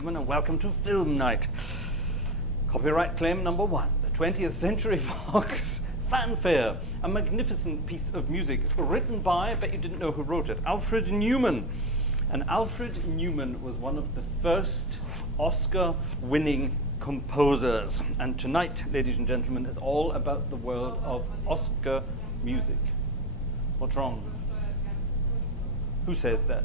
gentlemen, and welcome to Film Night. Copyright claim number 1, the 20th Century Fox Fanfare, a magnificent piece of music written by, I bet you didn't know who wrote it, Alfred Newman. And Alfred Newman was one of the first Oscar-winning composers. And tonight, ladies and gentlemen, is all about the world of Oscar music. What's wrong? Who says that?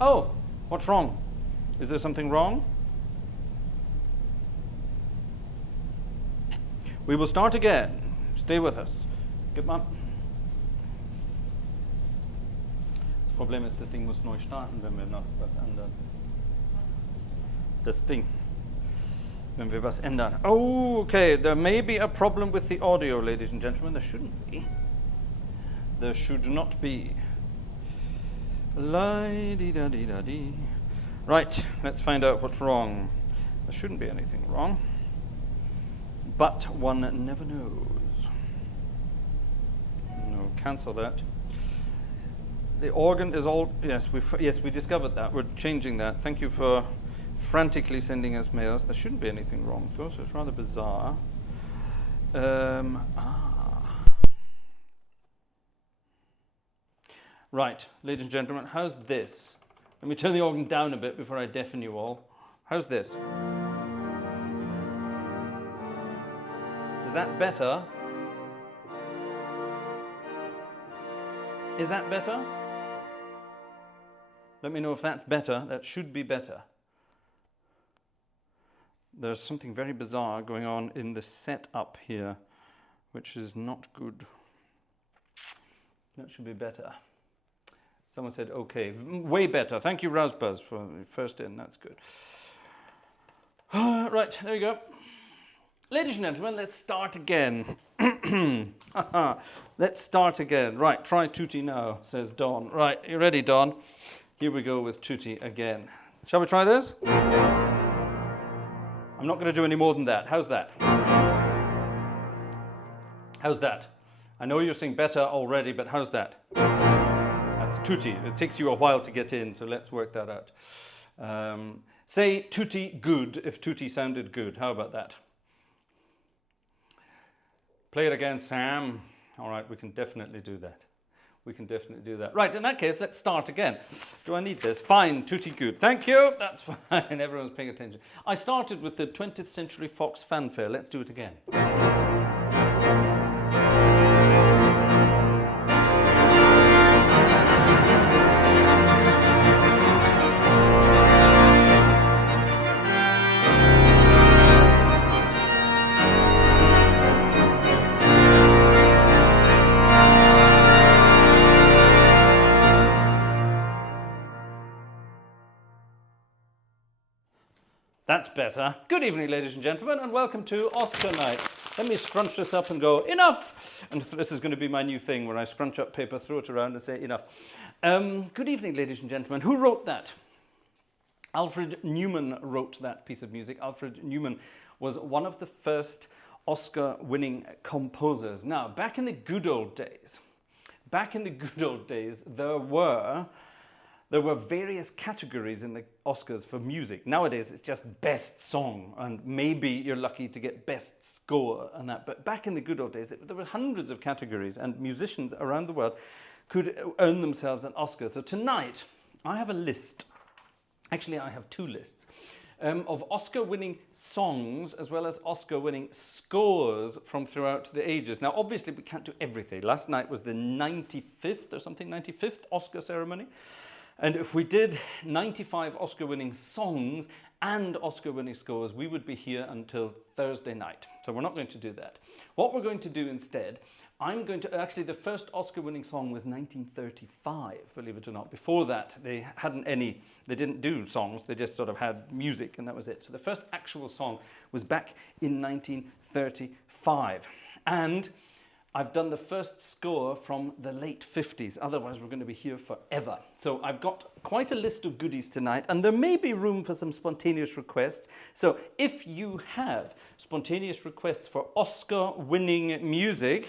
Oh, what's wrong? Is there something wrong? We will start again. Stay with us. Gib mal. Das Problem ist, das Ding muss neu starten, wenn wir noch was ändern. Das Ding. Wenn wir was ändern. Oh, okay. There may be a problem with the audio, ladies and gentlemen. There shouldn't be. There should not be. La-dee-da-dee-da-dee. Right, let's find out what's wrong. There shouldn't be anything wrong. But one never knows. No, cancel that. The organ is all, yes, we discovered that. We're changing that. Thank you for frantically sending us mails. There shouldn't be anything wrong, so it's rather bizarre. Right, ladies and gentlemen, how's this? Let me turn the organ down a bit before I deafen you all. How's this? Is that better? Is that better? Let me know if that's better. That should be better. There's something very bizarre going on in the setup here, which is not good. That should be better. Someone said, okay, way better. Thank you, Razbaz, for the first in. That's good. Right, there you go. Ladies and gentlemen, let's start again. Let's start again. Right, try Tutti now, says Don. Right, you ready, Don? Here we go with Tutti again. Shall we try this? I'm not going to do any more than that. How's that? How's that? I know you're saying better already, but how's that? That's Tutti. It takes you a while to get in, so let's work that out. Say Tutti good if Tutti sounded good. How about that? Play it again, Sam. All right, we can definitely do that. We can definitely do that. Right, in that case, let's start again. Do I need this? Fine, Tutti good. Thank you. That's fine. Everyone's paying attention. I started with the 20th Century Fox Fanfare. Let's do it again. That's better. Good evening, ladies and gentlemen, and welcome to Oscar Night. Let me scrunch this up and go, enough! And this is going to be my new thing, where I scrunch up paper, throw it around and say, enough. Good evening, ladies and gentlemen. Who wrote that? Alfred Newman wrote that piece of music. Alfred Newman was one of the first Oscar-winning composers. Now, back in the good old days, there were various categories in the Oscars for music. Nowadays, it's just best song, and maybe you're lucky to get best score and that. But back in the good old days, there were hundreds of categories, and musicians around the world could earn themselves an Oscar. So tonight, I have a list. Actually, I have two lists of Oscar-winning songs as well as Oscar-winning scores from throughout the ages. Now, obviously, we can't do everything. Last night was the 95th or something, 95th Oscar ceremony. And if we did 95 Oscar-winning songs and Oscar-winning scores, we would be here until Thursday night. So we're not going to do that. What we're going to do instead, actually the first Oscar-winning song was 1935, believe it or not. Before that, they didn't do songs, they just sort of had music and that was it. So the first actual song was back in 1935. And I've done the first score from the late 50s, otherwise we're going to be here forever. So I've got quite a list of goodies tonight, and there may be room for some spontaneous requests. So if you have spontaneous requests for Oscar-winning music,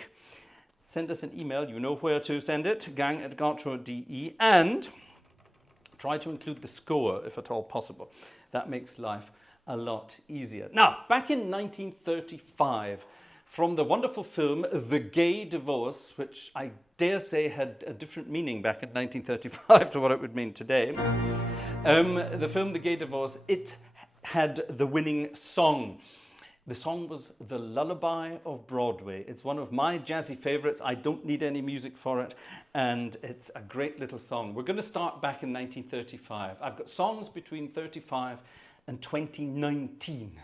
send us an email. You know where to send it, gang@gartshore.de. And Try to include the score if at all possible. That makes life a lot easier. Now, back in 1935, from the wonderful film The Gay Divorce, which I dare say had a different meaning back in 1935 to what it would mean today, the film The Gay Divorce, it had the winning song. The song was The Lullaby of Broadway. It's one of my jazzy favorites. I don't need any music for it, and it's a great little song. We're going to start back in 1935. I've got songs between 35 and 2019,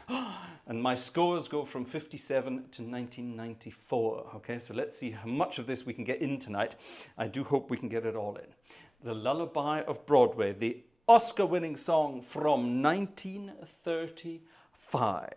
and my scores go from 57 to 1994. Okay, so let's see how much of this we can get in tonight. I do hope we can get it all in. The Lullaby of Broadway, the Oscar-winning song from 1935.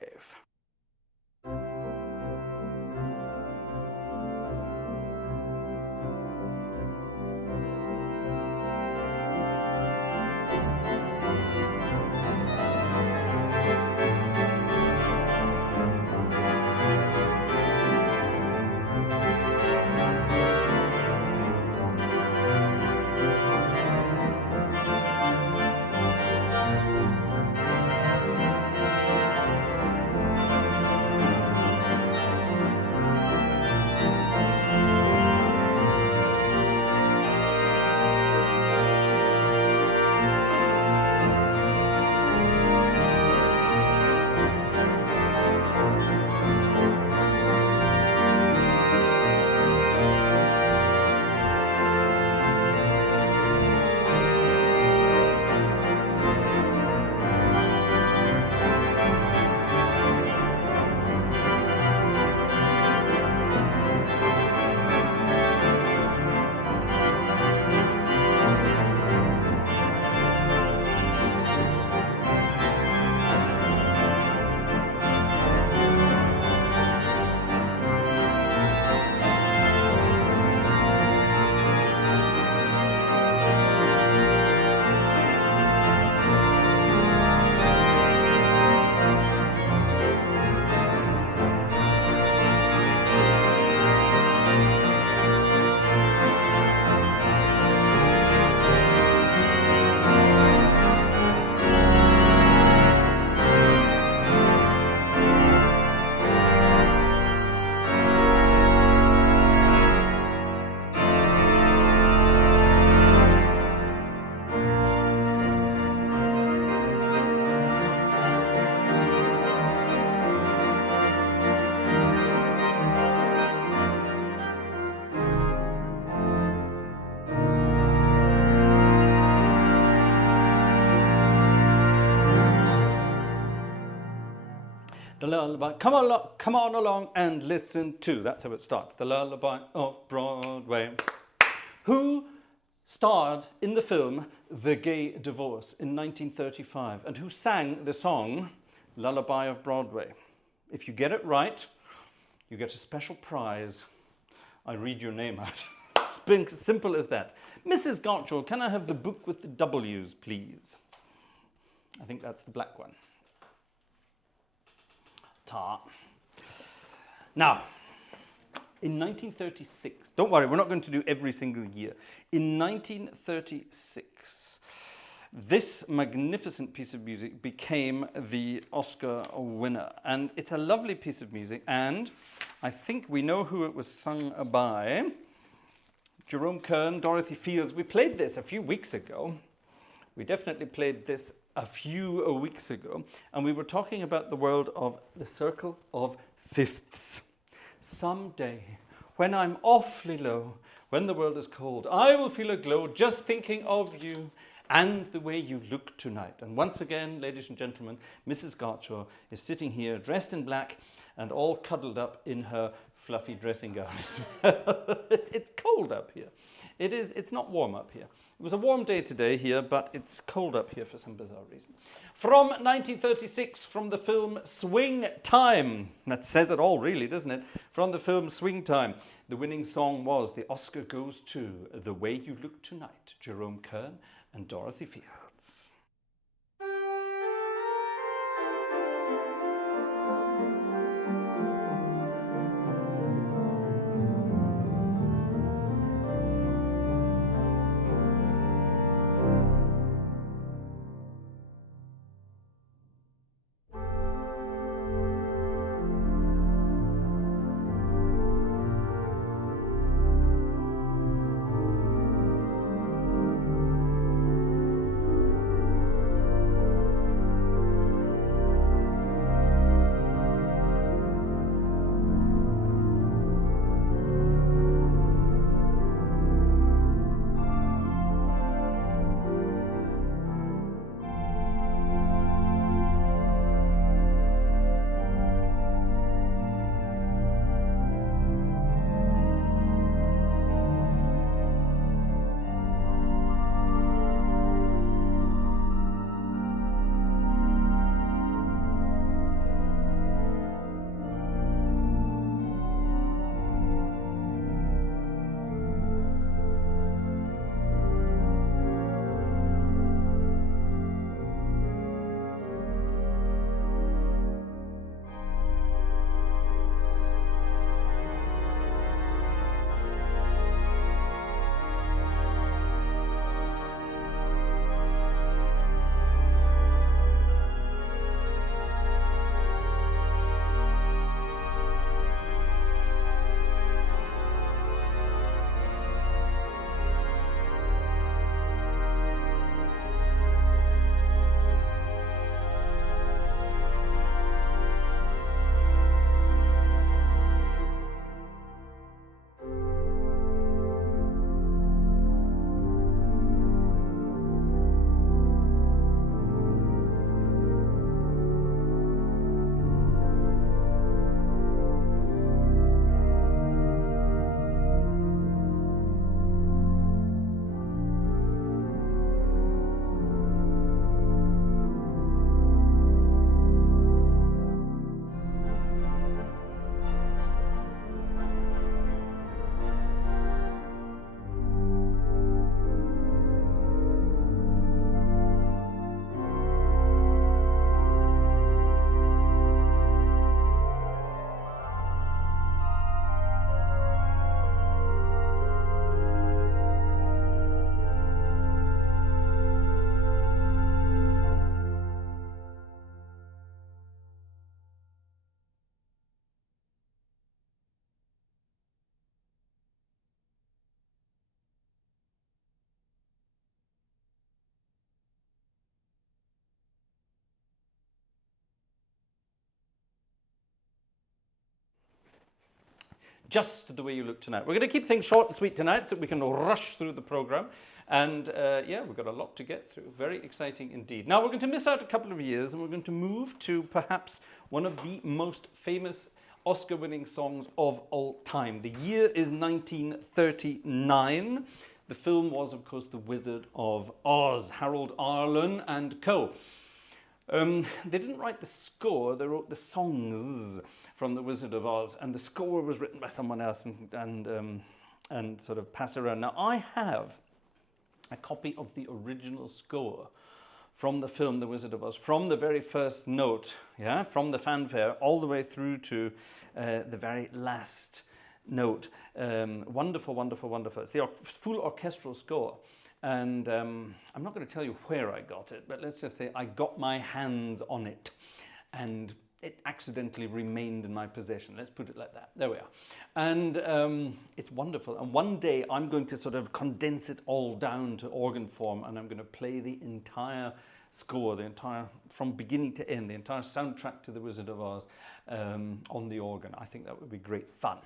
The lullaby, come on along and listen to. That's how it starts. The Lullaby of Broadway. Who starred in the film The Gay Divorce in 1935 and who sang the song Lullaby of Broadway? If you get it right, you get a special prize. I read your name out. It's simple as that. Mrs. Gartshore, can I have the book with the W's, please? I think that's the black one. Now, in 1936, don't worry, we're not going to do every single year. In 1936, this magnificent piece of music became the Oscar winner. And it's a lovely piece of music, and I think we know who it was sung by. Jerome Kern, Dorothy Fields. We played this a few weeks ago. We definitely played this a few weeks ago, and we were talking about the world of the circle of fifths. Someday, when I'm awfully low, when the world is cold, I will feel a glow just thinking of you and the way you look tonight. And once again, ladies and gentlemen, Mrs. Gartshore is sitting here dressed in black and all cuddled up in her fluffy dressing gown. It's cold up here. It's not warm up here. It was a warm day today here, but it's cold up here for some bizarre reason. From 1936, from the film Swing Time. That says it all, really, doesn't it? From the film Swing Time. The winning song was The Oscar Goes to The Way You Look Tonight, Jerome Kern and Dorothy Fields. just the way you look tonight. We're going to keep things short and sweet tonight so we can rush through the program. And yeah, we've got a lot to get through. Very exciting indeed. Now we're going to miss out a couple of years and we're going to move to perhaps one of the most famous Oscar-winning songs of all time. The year is 1939. The film was, of course, The Wizard of Oz, Harold Arlen and co. They didn't write the score, they wrote the songs from The Wizard of Oz, and the score was written by someone else and sort of passed around. Now, I have a copy of the original score from the film The Wizard of Oz, from the very first note, yeah, from the fanfare all the way through to the very last note. Wonderful, wonderful, wonderful. It's the full orchestral score. And I'm not going to tell you where I got it, but let's just say I got my hands on it and it accidentally remained in my possession. Let's put it like that. There we are. And it's wonderful. And one day I'm going to sort of condense it all down to organ form and I'm going to play the entire score, the entire, from beginning to end, the entire soundtrack to The Wizard of Oz on the organ. I think that would be great fun.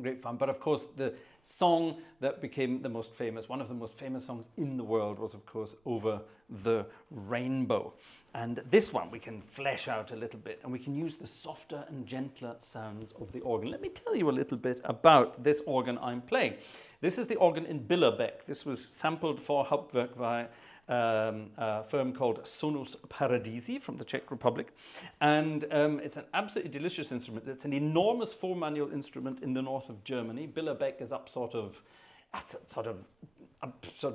Great fun. But of course, the song that became the most famous, one of the most famous songs in the world was, of course, Over the Rainbow. And this one we can flesh out a little bit and we can use the softer and gentler sounds of the organ. Let me tell you a little bit about this organ I'm playing. This is the organ in Billerbeck. This was sampled for Hauptwerk by a firm called Sonus Paradisi from the Czech Republic. And it's an absolutely delicious instrument. It's an enormous four-manual instrument in the north of Germany. Billerbeck is up sort of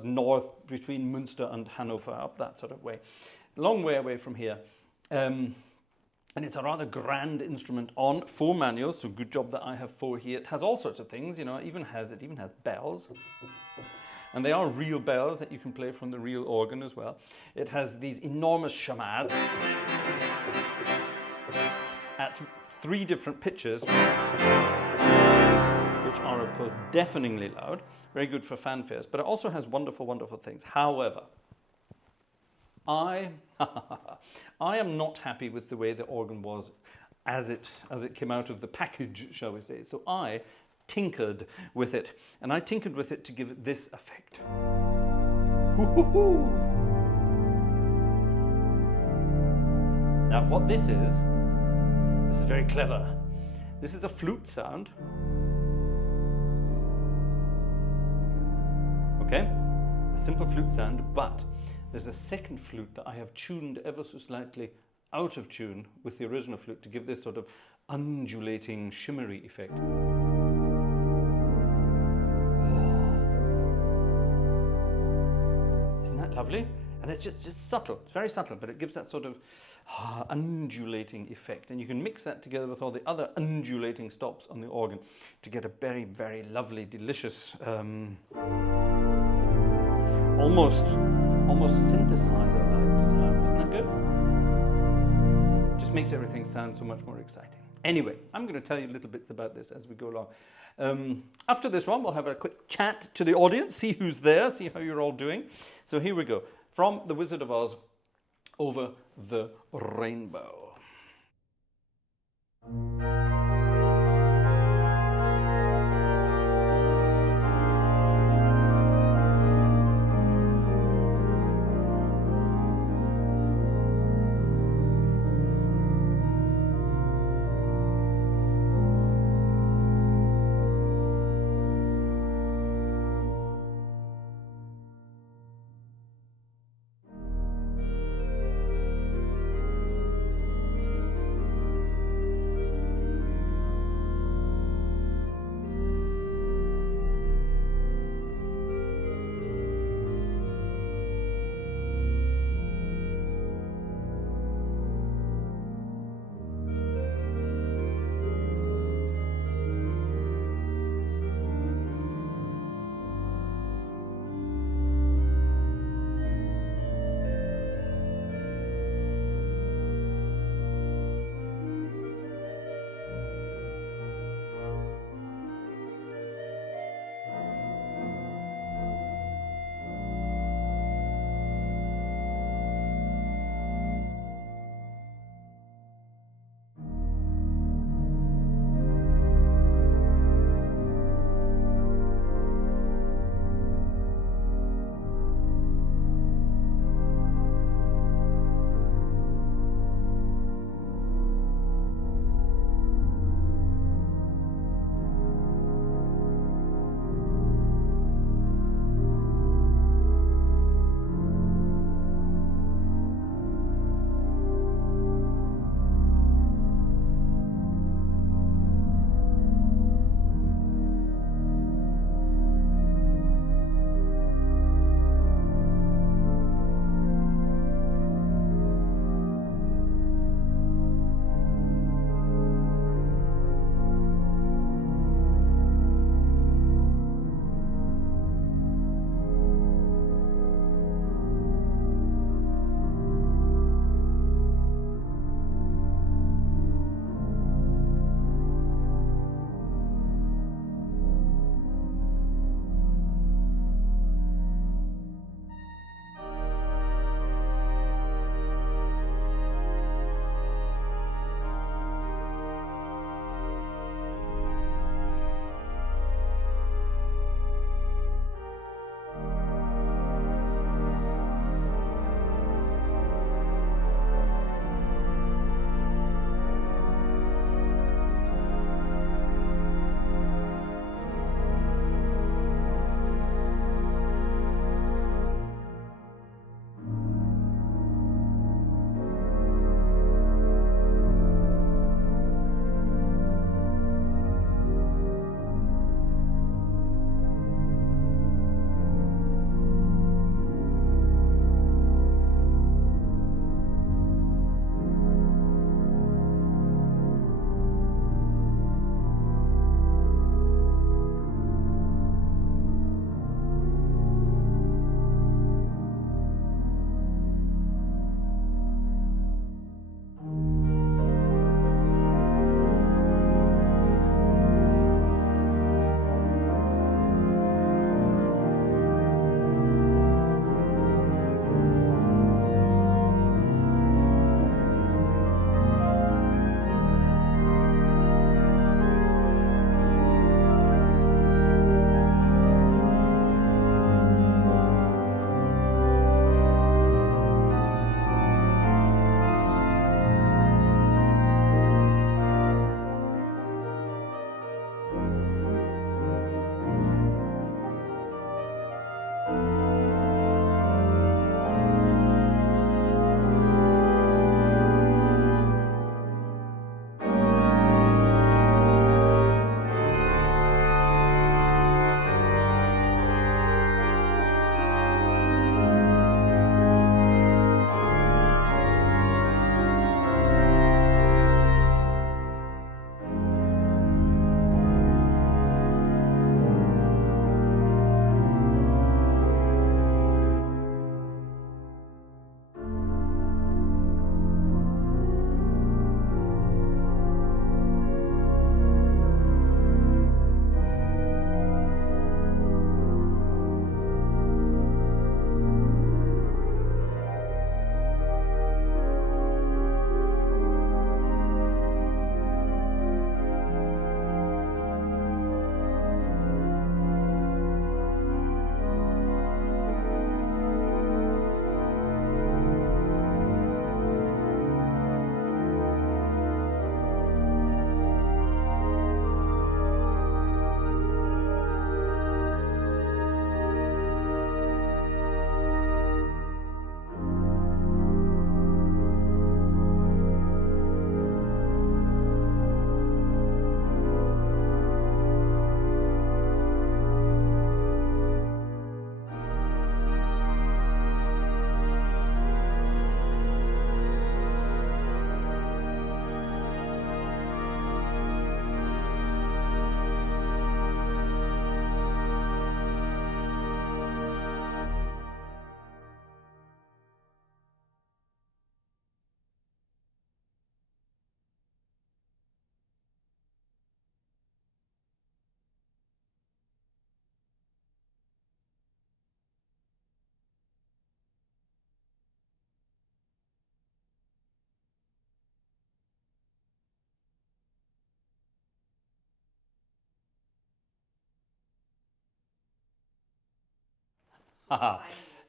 north between Münster and Hanover, up that sort of way. Long way away from here. And it's a rather grand instrument on four manuals, so good job that I have four here. It has all sorts of things, you know, it even has bells. And they are real bells that you can play from the real organ as well. It has these enormous chamades at 3 different pitches, which are, of course, deafeningly loud. Very good for fanfares, but it also has wonderful, wonderful things. However, I am not happy with the way the organ was as it came out of the package, shall we say. So I tinkered with it, and I tinkered with it to give it this effect. Now what this is very clever. This is a flute sound. Okay, a simple flute sound, but there's a second flute that I have tuned ever so slightly out of tune with the original flute to give this sort of undulating, shimmery effect. Isn't that lovely? And it's just subtle, it's very subtle, but it gives that sort of undulating effect. And you can mix that together with all the other undulating stops on the organ to get a very, very lovely, delicious, almost synthesizer-like sound. Isn't that good? It just makes everything sound so much more exciting. Anyway, I'm going to tell you little bits about this as we go along. After this one, we'll have a quick chat to the audience, see who's there, see how you're all doing. So here we go. From The Wizard of Oz, Over the Rainbow.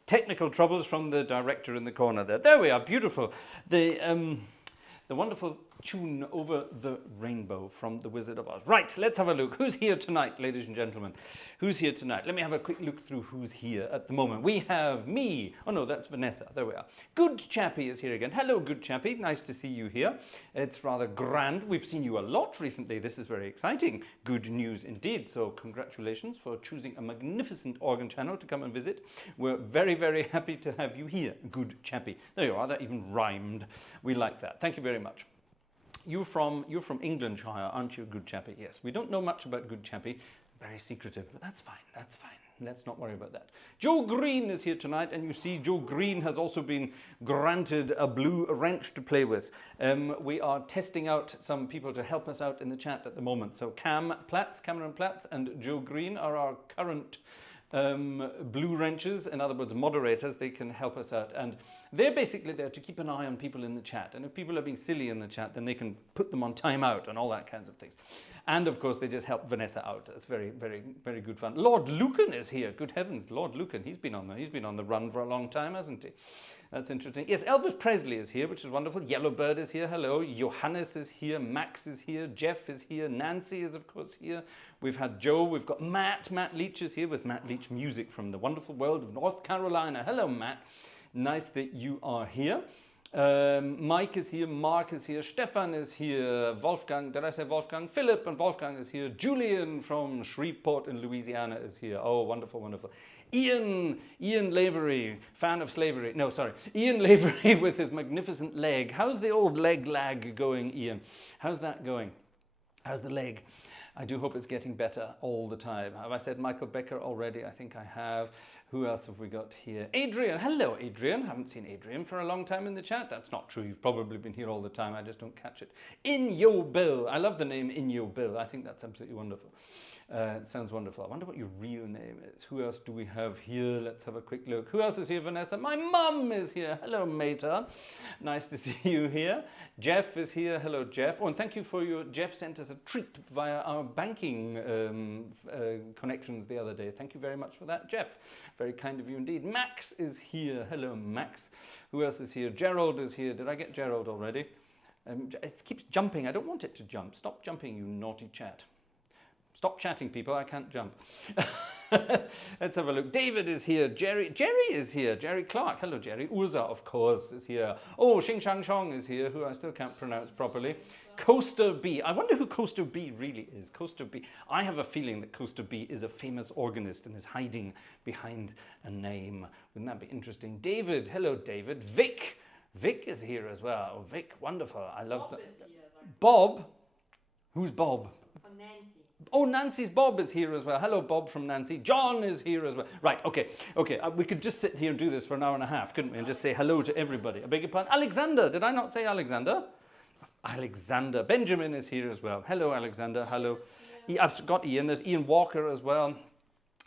Technical troubles from the director in the corner there. There we are, beautiful. The wonderful tune Over the Rainbow from The Wizard of Oz. Right, let's have a look. Who's here tonight, ladies and gentlemen? Who's here tonight? Let me have a quick look through who's here at the moment. We have me. Oh no, that's Vanessa. There we are. Good Chappie is here again. Hello, Good Chappie. Nice to see you here. It's rather grand. We've seen you a lot recently. This is very exciting. Good news indeed. So congratulations for choosing a magnificent organ channel to come and visit. We're very, very happy to have you here, Good Chappie. There you are. That even rhymed. We like that. Thank you very much. You're from Englandshire, aren't you, Good Chappie? Yes. We don't know much about Good Chappie. Very secretive, but that's fine. That's fine. Let's not worry about that. Joe Green is here tonight, and you see Joe Green has also been granted a blue wrench to play with. We are testing out some people to help us out in the chat at the moment. So Cameron Platts and Joe Green are our current blue wrenches, in other words moderators. They can help us out, and they're basically there to keep an eye on people in the chat, and if people are being silly in the chat, then they can put them on timeout and all that kinds of things. And of course they just help Vanessa out. It's very, very, very good fun. Lord Lucan is here. Good heavens, Lord Lucan. He's been on the run for a long time, hasn't he? That's interesting. Yes, Elvis Presley is here, which is wonderful. Yellowbird is here. Hello. Johannes is here. Max is here. Jeff is here. Nancy is, of course, here. We've had Joe. We've got Matt. Matt Leach is here with Matt Leach Music from the wonderful world of North Carolina. Hello, Matt. Nice that you are here. Mike is here. Mark is here. Stefan is here. Wolfgang. Did I say Wolfgang? Philip and Wolfgang is here. Julian from Shreveport in Louisiana is here. Oh, wonderful, wonderful. Ian Lavery, fan of slavery. No, sorry. Ian Lavery with his magnificent leg. How's the old lag going, Ian? How's that going? How's the leg? I do hope it's getting better all the time. Have I said Michael Becker already? I think I have. Who else have we got here? Adrian. Hello, Adrian. Haven't seen Adrian for a long time in the chat. That's not true. You've probably been here all the time. I just don't catch it. In Yo Bill. I love the name In Yo Bill. I think that's absolutely wonderful. It sounds wonderful. I wonder what your real name is. Who else do we have here? Let's have a quick look. Who else is here, Vanessa? My mum is here. Hello, Mater. Nice to see you here. Jeff is here. Hello, Jeff. Oh, and thank you for your... Jeff sent us a treat via our banking connections the other day. Thank you very much for that, Jeff. Very kind of you indeed. Max is here. Hello, Max. Who else is here? Gerald is here. Did I get Gerald already? It keeps jumping. I don't want it to jump. Stop jumping, you naughty chat. Stop chatting, people. I can't jump. Let's have a look. David is here. Jerry is here. Jerry Clark. Hello, Jerry. Urza, of course, is here. Oh, Xing Shang Chong is here, who I still can't pronounce properly. Coaster B. I wonder who Coaster B really is. Coaster B. I have a feeling that Coaster B is a famous organist and is hiding behind a name. Wouldn't that be interesting? David. Hello, David. Vic. Vic is here as well. Oh, Vic. Wonderful. I love that. Bob. Who's Bob? Nancy. Oh, Nancy's Bob is here as well. Hello, Bob from Nancy. John is here as well. Right, okay. We could just sit here and do this for an hour and a half, couldn't we? And just say hello to everybody. I beg your pardon. Alexander. Did I not say Alexander? Alexander. Benjamin is here as well. Hello, Alexander. Hello. I've got Ian. There's Ian Walker as well.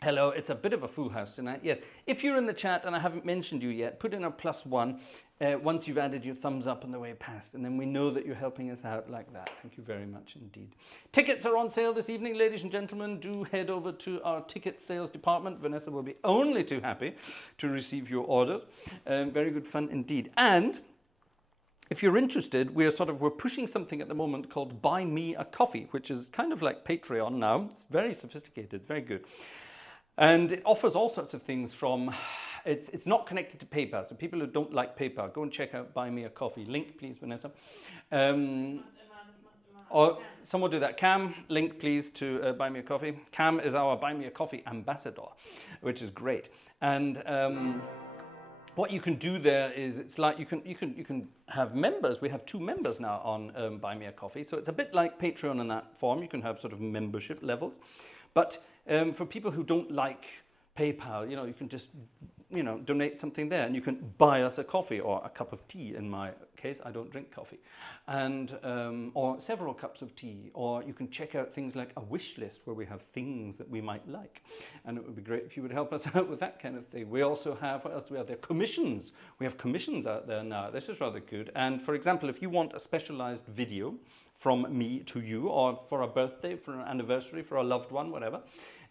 Hello. It's a bit of a full house tonight. Yes. If you're in the chat and I haven't mentioned you yet, put in a +1 once you've added your thumbs up on the way past, and then we know that you're helping us out like that. Thank you very much indeed. Tickets are on sale this evening, ladies and gentlemen. Do head over to our ticket sales department. Vanessa will be only too happy to receive your orders. Very good fun indeed. And if you're interested, we're pushing something at the moment called Buy Me a Coffee, which is kind of like Patreon now. It's very sophisticated, very good. And it offers all sorts of things from... It's not connected to PayPal, so people who don't like PayPal, go and check out Buy Me a Coffee. Link, please, Vanessa. Or someone do that. Cam, link, please, to Buy Me a Coffee. Cam is our Buy Me a Coffee ambassador, which is great. And what you can do there is, it's like you can have members. We have 2 members now on Buy Me a Coffee, so it's a bit like Patreon in that form. You can have sort of membership levels, but for people who don't like PayPal, you can just donate something there, and you can buy us a coffee or a cup of tea. In my case, I don't drink coffee, and or several cups of tea, or you can check out things like a wish list where we have things that we might like, and it would be great if you would help us out with that kind of thing. We also have, what else do we have there? Commissions. We have commissions out there now. This is rather good. And for example, if you want a specialized video from me to you, or for a birthday, for an anniversary, for a loved one, whatever,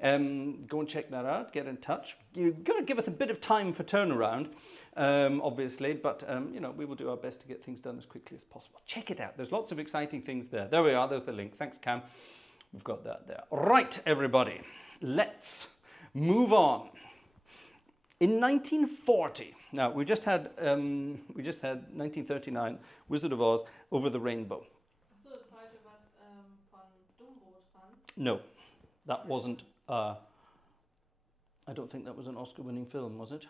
Go and check that out, get in touch. You've got to give us a bit of time for turnaround, obviously, but you know, we will do our best to get things done as quickly as possible. Check it out. There's lots of exciting things there. There we are. There's the link. Thanks, Cam. We've got that there. Right, everybody. Let's move on. In 1940, now we just had 1939, Wizard of Oz, Over the Rainbow. No, that wasn't. I don't think that was an Oscar-winning film, was it?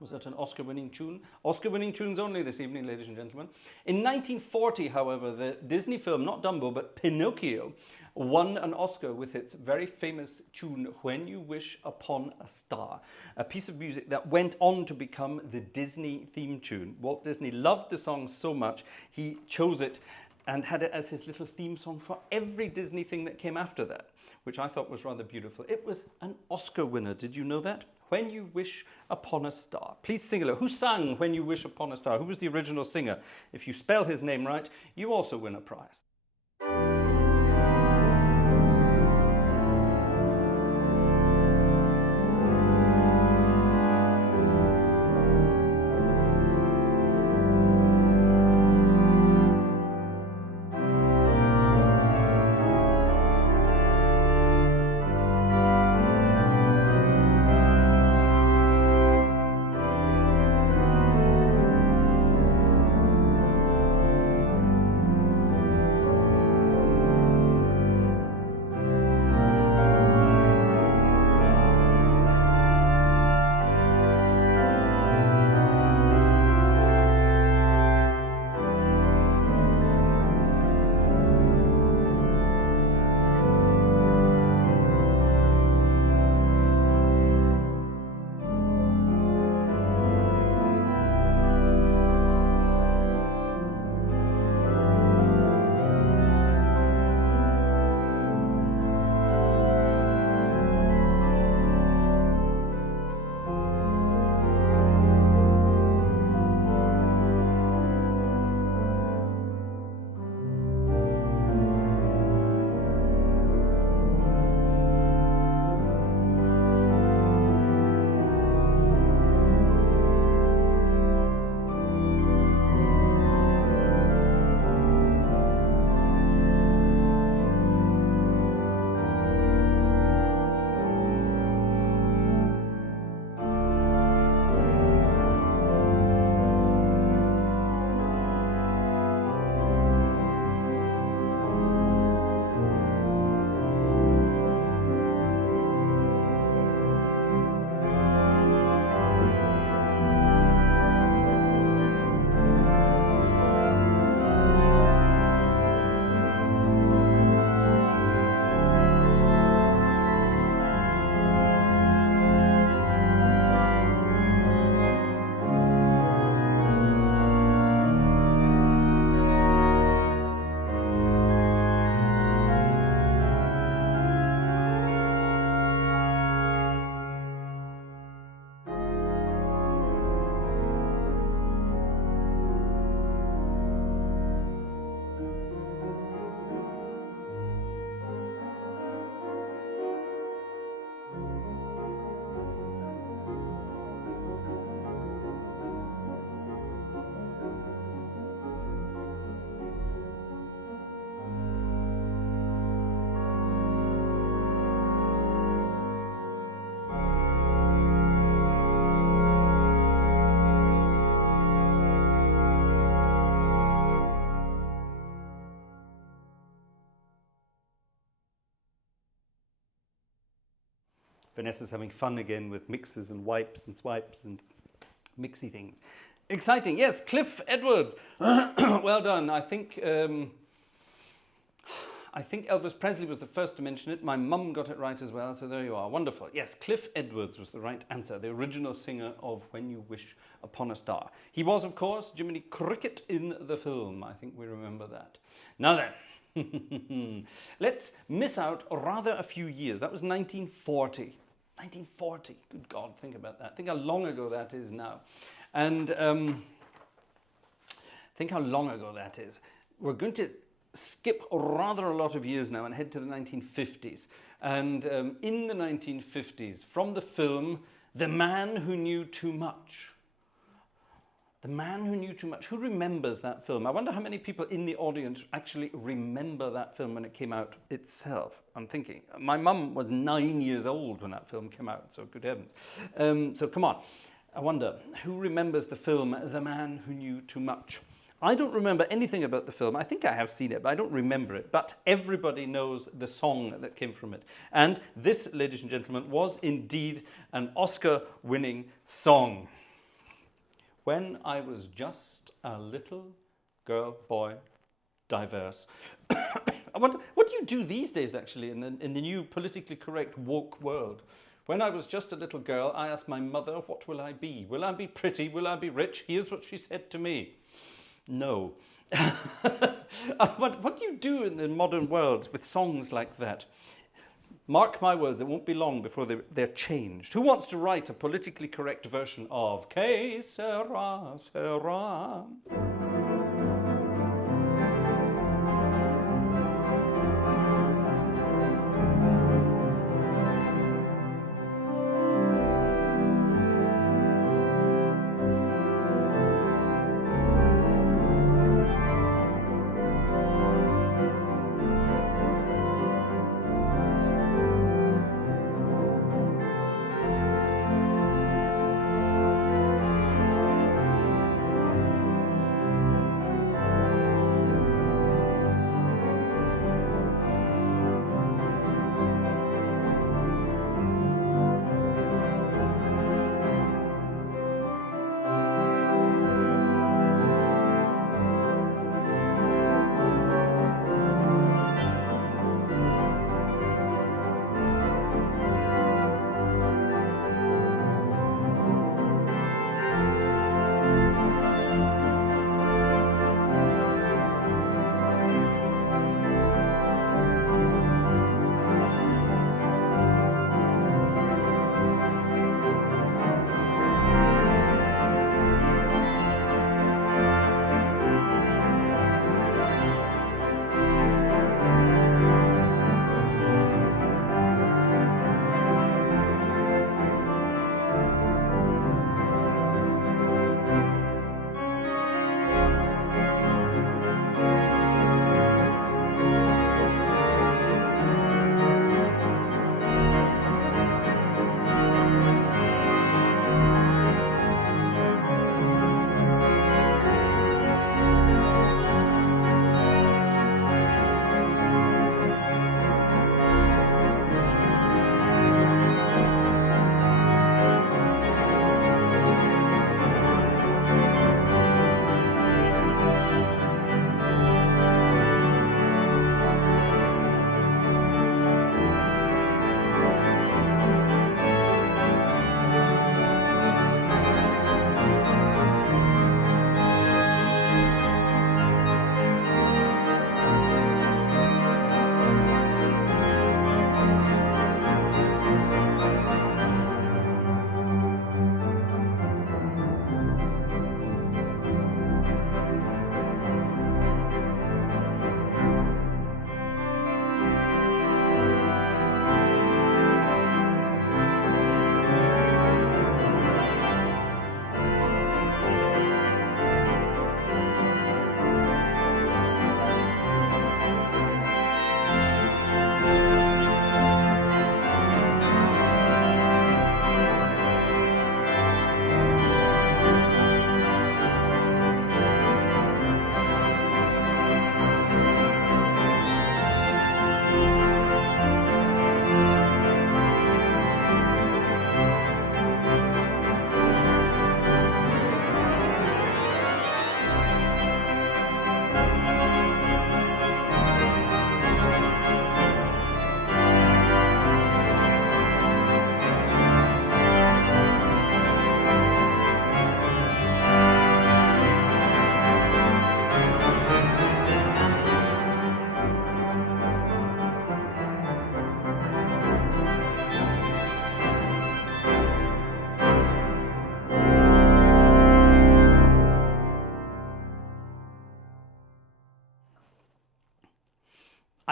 Was that an Oscar-winning tune? Oscar-winning tunes only this evening, ladies and gentlemen. In 1940, however, the Disney film, not Dumbo, but Pinocchio, won an Oscar with its very famous tune, When You Wish Upon a Star, a piece of music that went on to become the Disney theme tune. Walt Disney loved the song so much, he chose it and had it as his little theme song for every Disney thing that came after that, which I thought was rather beautiful. It was an Oscar winner, did you know that? When You Wish Upon a Star. Please sing along. Who sang When You Wish Upon a Star? Who was the original singer? If you spell his name right, you also win a prize. Vanessa's having fun again with mixes and wipes and swipes and mixy things. Exciting. Yes, Cliff Edwards. Well done. I think Elvis Presley was the first to mention it. My mum got it right as well, so there you are. Wonderful. Yes, Cliff Edwards was the right answer, the original singer of When You Wish Upon a Star. He was, of course, Jiminy Cricket in the film. I think we remember that. Now then, let's miss out rather a few years. That was 1940. 1940. Good God, think about that. Think how long ago that is now. And think how long ago that is. We're going to skip rather a lot of years now and head to the 1950s. And in the 1950s, from the film The Man Who Knew Too Much. The Man Who Knew Too Much. Who remembers that film? I wonder how many people in the audience actually remember that film when it came out itself. I'm thinking, my mum was 9 years old when that film came out, so good heavens. So come on, I wonder, who remembers the film The Man Who Knew Too Much? I don't remember anything about the film. I think I have seen it, but I don't remember it. But everybody knows the song that came from it. And this, ladies and gentlemen, was indeed an Oscar-winning song. When I was just a little girl, boy, diverse. I wonder, what do you do these days, actually, in the new politically correct woke world? When I was just a little girl, I asked my mother, what will I be? Will I be pretty? Will I be rich? Here's what she said to me. No. What do you do in the modern world with songs like that? Mark my words, it won't be long before they're changed. Who wants to write a politically correct version of Que sera, sera?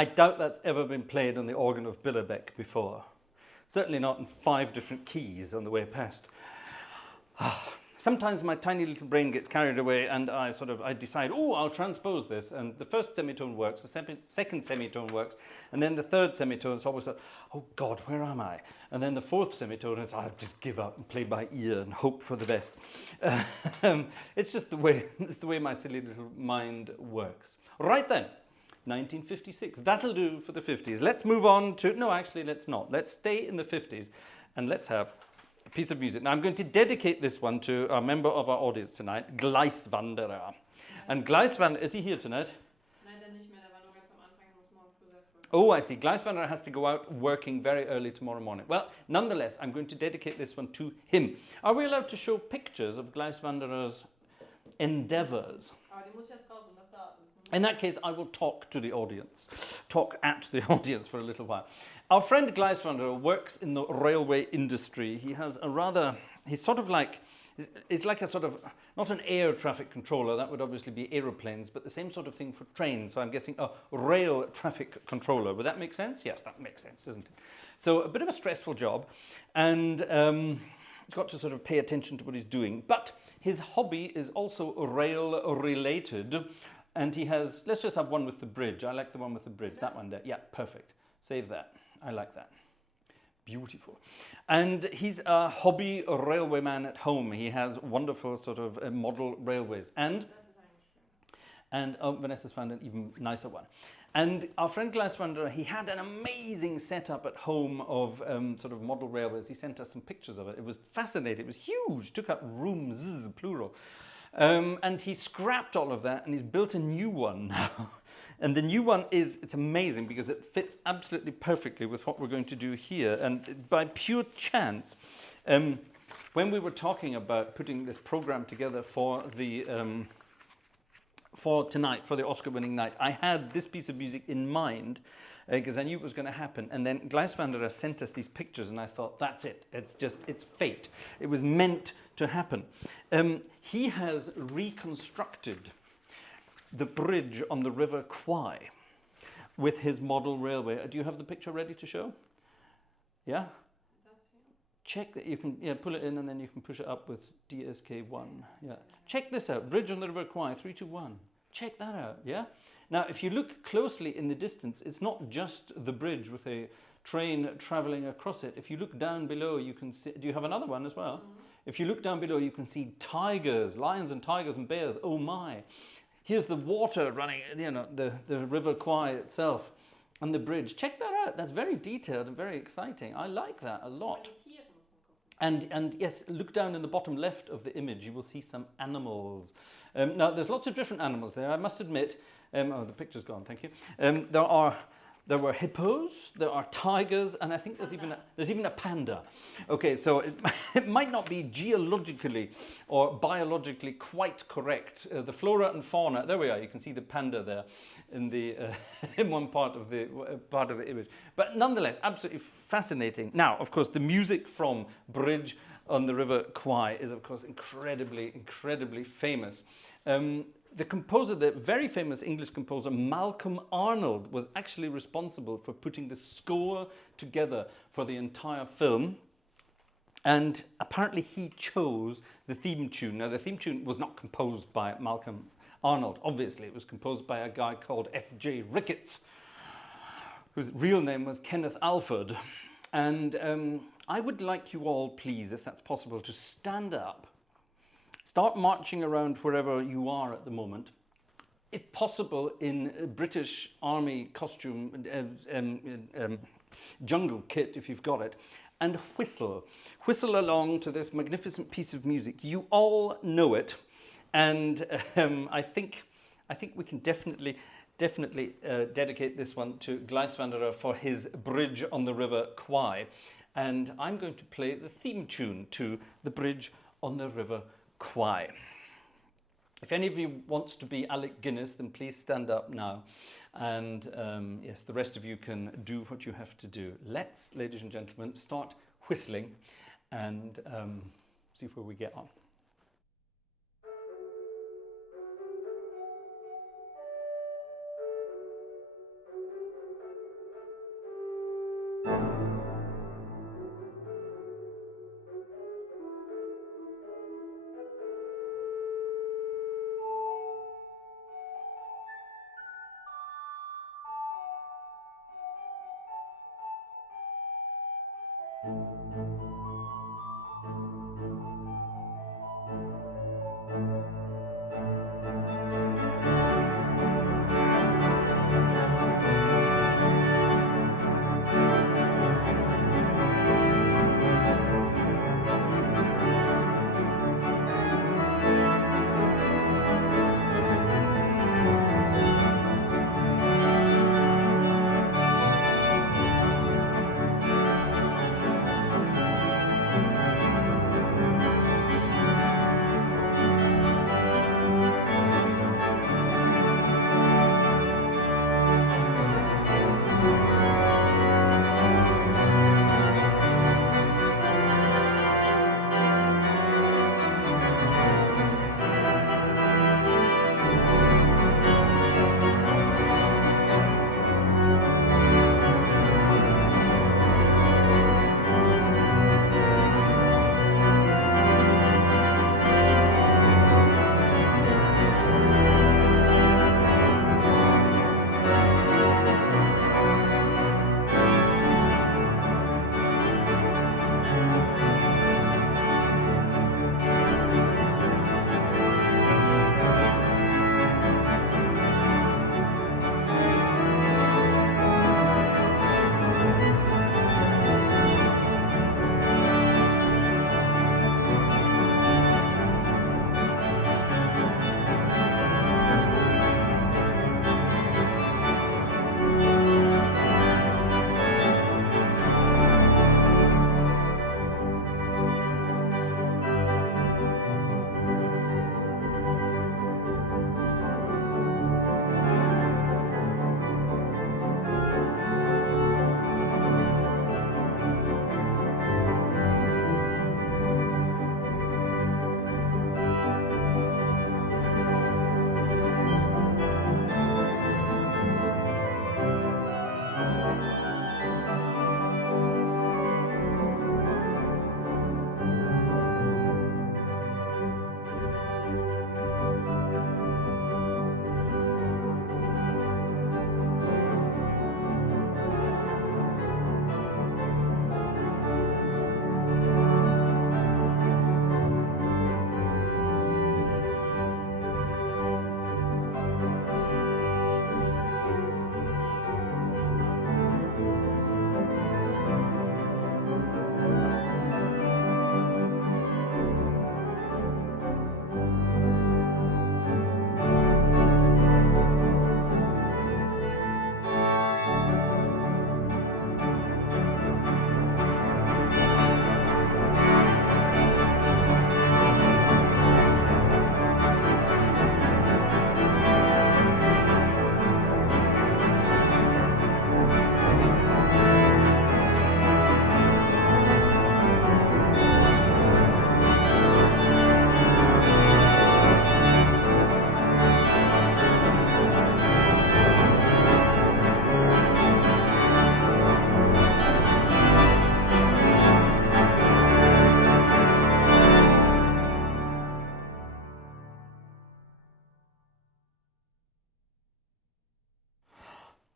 I doubt that's ever been played on the organ of Billerbeck before. Certainly not in 5 different keys on the way past. Sometimes my tiny little brain gets carried away and I decide, oh, I'll transpose this. And the first semitone works, the second semitone works, and then the third semitone is always like, oh God, where am I? And then the fourth semitone is, I'll just give up and play by ear and hope for the best. It's just the way my silly little mind works. Right then, 1956. That'll do for the 50s. Let's move on to, no, actually, let's not. Let's stay in the 50s and let's have a piece of music. Now, I'm going to dedicate this one to a member of our audience tonight, Gleiswanderer. And Gleiswanderer, is he here tonight? Oh, I see. Gleiswanderer has to go out working very early tomorrow morning. Well, nonetheless, I'm going to dedicate this one to him. Are we allowed to show pictures of Gleiswanderer's endeavors? In that case, I will talk to the audience, talk at the audience for a little while. Our friend Gleiswanderer works in the railway industry. He has a rather, he's like a sort of, not an air traffic controller, that would obviously be aeroplanes, but the same sort of thing for trains. So I'm guessing a rail traffic controller. Would that make sense? Yes, that makes sense, doesn't it? So a bit of a stressful job, and he's got to sort of pay attention to what he's doing. But his hobby is also rail related, and he has, let's just have one with the bridge. I like the one with the bridge, that one there. Yeah, perfect. Save that. I like that. Beautiful. And he's a hobby railwayman at home. He has wonderful sort of model railways. And Vanessa's found an even nicer one. And our friend Gleiswanderer, he had an amazing setup at home of sort of model railways. He sent us some pictures of it. It was fascinating. It was huge. Took up rooms, plural. And he scrapped all of that and he's built a new one now. And the new one it's amazing because it fits absolutely perfectly with what we're going to do here. And by pure chance, when we were talking about putting this program together for the for tonight, for the Oscar-winning night, I had this piece of music in mind because I knew it was going to happen. And then Gleiswanderer sent us these pictures and I thought, that's it. It's fate. It was meant to happen. He has reconstructed the bridge on the river Kwai with his model railway. Do you have the picture ready to show? Yeah? Check that you can, pull it in and then you can push it up with DSK1. Yeah. Check this out. Bridge on the river Kwai, 3, 2, 1. Check that out, yeah? Now, if you look closely in the distance, it's not just the bridge with a train traveling across it. If you look down below, you can see, do you have another one as well? Mm-hmm. If you look down below, you can see tigers, lions and tigers and bears. Oh my. Here's the water running, the river Kwai itself and the bridge. Check that out. That's very detailed and very exciting. I like that a lot. And yes, look down in the bottom left of the image. You will see some animals. Now, there's lots of different animals there. I must admit. Oh, the picture's gone. Thank you. There were hippos, there are tigers, and I think there's even a panda. Okay, so it might not be geologically or biologically quite correct. The flora and fauna. There we are. You can see the panda there in the in one part of the image. But nonetheless, absolutely fascinating. Now, of course, the music from Bridge on the River Kwai is, of course, incredibly famous. The composer, the very famous English composer Malcolm Arnold, was actually responsible for putting the score together for the entire film. And apparently he chose the theme tune. Now, the theme tune was not composed by Malcolm Arnold. Obviously, it was composed by a guy called F.J. Ricketts, whose real name was Kenneth Alford. And I would like you all, please, if that's possible, to stand up. Start marching around wherever you are at the moment, if possible in British Army costume, jungle kit if you've got it, and whistle. Whistle along to this magnificent piece of music. You all know it, and I think we can definitely dedicate this one to Gleiswanderer for his Bridge on the River Kwai. And I'm going to play the theme tune to the Bridge on the River Kwai. If any of you wants to be Alec Guinness, then please stand up now. And yes, the rest of you can do what you have to do. Let's, ladies and gentlemen, start whistling and see where we get on.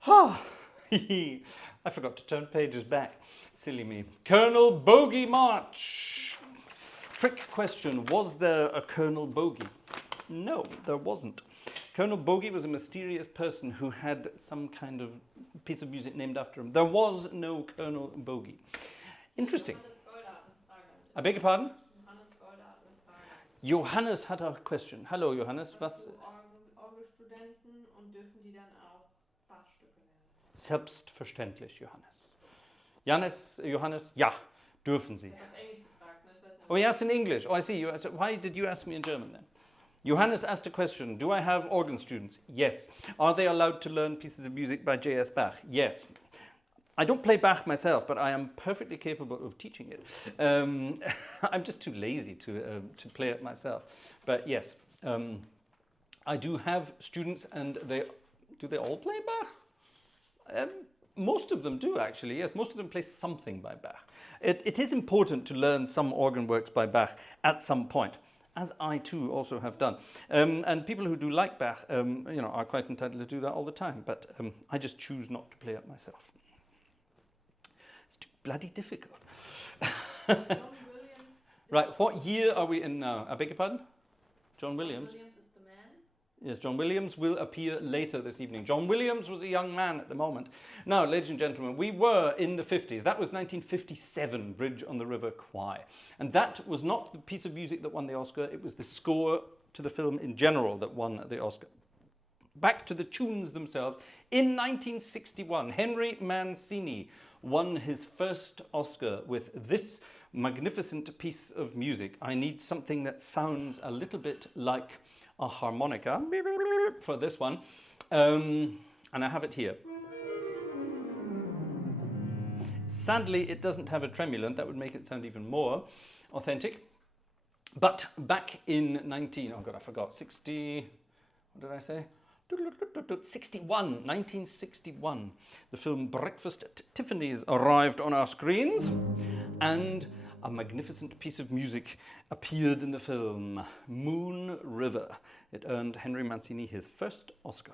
Ah, I forgot to turn pages back. Silly me. Colonel Bogey March. Trick question. Was there a Colonel Bogey? No, there wasn't. Colonel Bogey was a mysterious person who had some kind of piece of music named after him. There was no Colonel Bogey. Interesting. I beg your pardon? Johannes hat a question. Hello, Johannes. Was? Orgelstudenten und dürfen die dann auch Bachstücke lernen? Selbstverständlich, Johannes. Johannes, ja, dürfen Sie. Ich habe auf Englisch gefragt, ne? Ich weiß nicht, Oh, yes, in English. Oh, I see. Why did you ask me in German then? Johannes asked a question. Do I have organ students? Yes. Are they allowed to learn pieces of music by J.S. Bach? Yes. I don't play Bach myself, but I am perfectly capable of teaching it. I'm just too lazy to play it myself. But yes, I do have students, and do they all play Bach? Most of them do, actually. Yes, most of them play something by Bach. It is important to learn some organ works by Bach at some point, as I too also have done. And people who do like Bach, are quite entitled to do that all the time. But I just choose not to play it myself. bloody difficult. John Williams. Right, what year are we in now? I beg your pardon? John Williams? John Williams is the man. Yes, John Williams will appear later this evening. John Williams was a young man at the moment. Now, ladies and gentlemen, we were in the 50s. That was 1957, Bridge on the River Kwai. And that was not the piece of music that won the Oscar. It was the score to the film in general that won the Oscar. Back to the tunes themselves. In 1961, Henry Mancini won his first Oscar with this magnificent piece of music. I need something that sounds a little bit like a harmonica for this one. And I have it here. Sadly, it doesn't have a tremulant. That would make it sound even more authentic. But back in 60, what did I say? 1961, the film Breakfast at Tiffany's arrived on our screens, and a magnificent piece of music appeared in the film, Moon River. It earned Henry Mancini his first Oscar.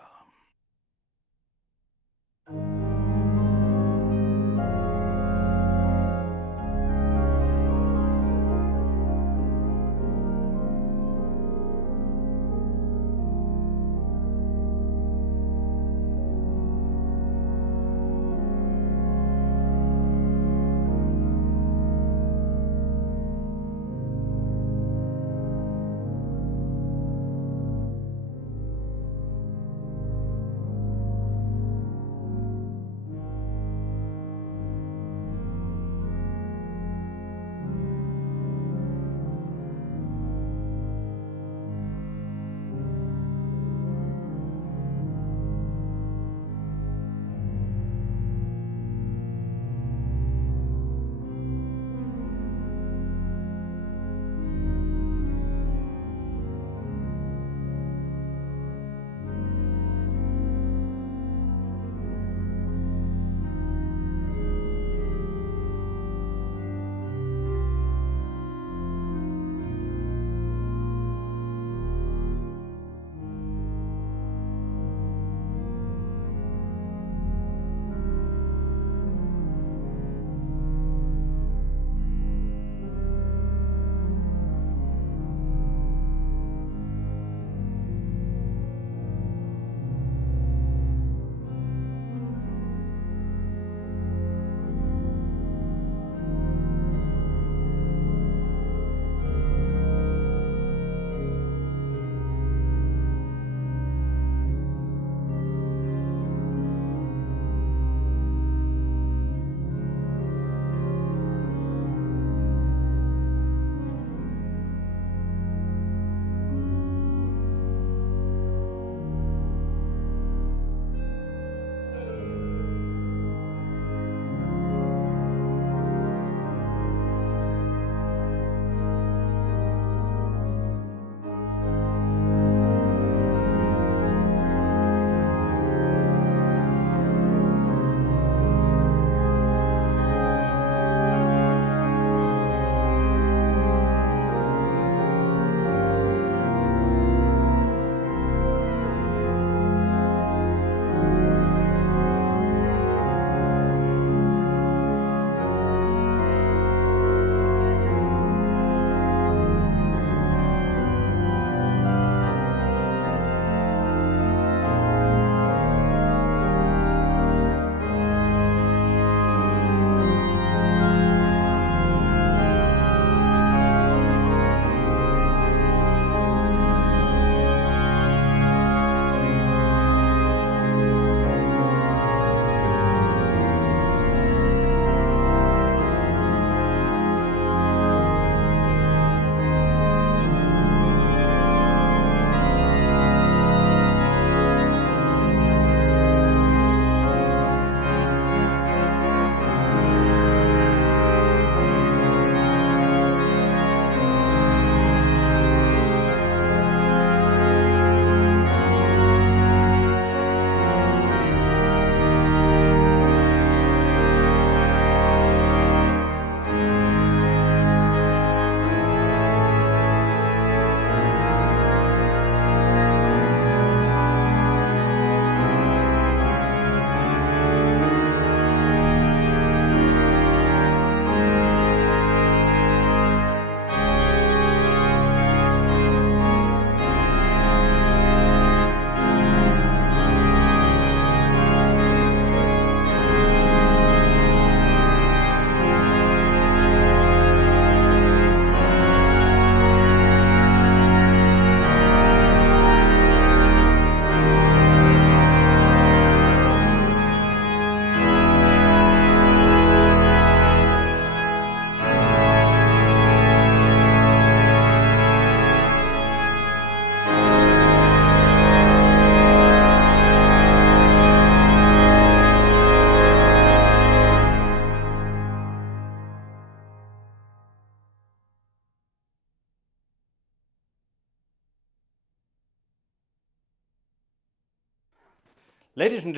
Ladies and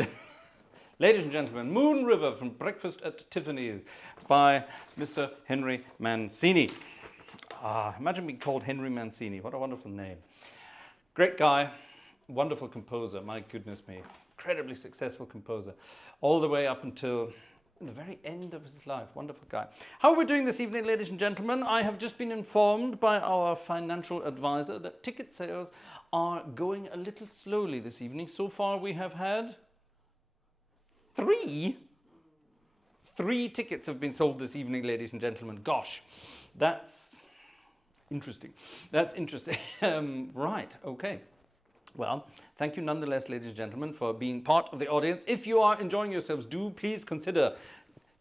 gentlemen, Moon River from Breakfast at Tiffany's by Mr. Henry Mancini. Imagine being called Henry Mancini. What a wonderful name. Great guy, wonderful composer, my goodness me. Incredibly successful composer, all the way up until the very end of his life. Wonderful guy. How are we doing this evening, ladies and gentlemen? I have just been informed by our financial advisor that ticket sales are going a little slowly this evening. So far we have had three tickets have been sold this evening, ladies and gentlemen. Gosh, that's interesting. That's interesting. Right, okay. Well, thank you nonetheless, ladies and gentlemen, for being part of the audience. If you are enjoying yourselves, do please consider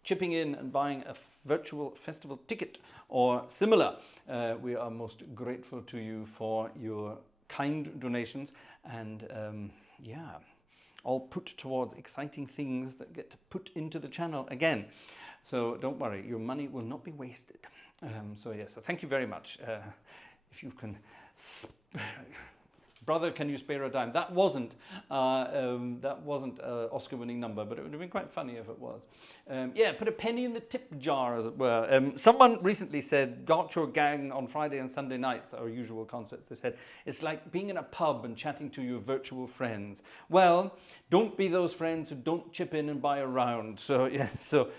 chipping in and buying a virtual festival ticket or similar. We are most grateful to you for your kind donations and yeah, all put towards exciting things that get put into the channel again. So don't worry, your money will not be wasted. So thank you very much. If you can, brother, can you spare a dime? That wasn't an Oscar-winning number, but it would have been quite funny if it was. Yeah, put a penny in the tip jar, as it were. Someone recently said, Gartshore Gang on Friday and Sunday nights, our usual concerts, they said, it's like being in a pub and chatting to your virtual friends. Well, don't be those friends who don't chip in and buy a round. So, yeah, so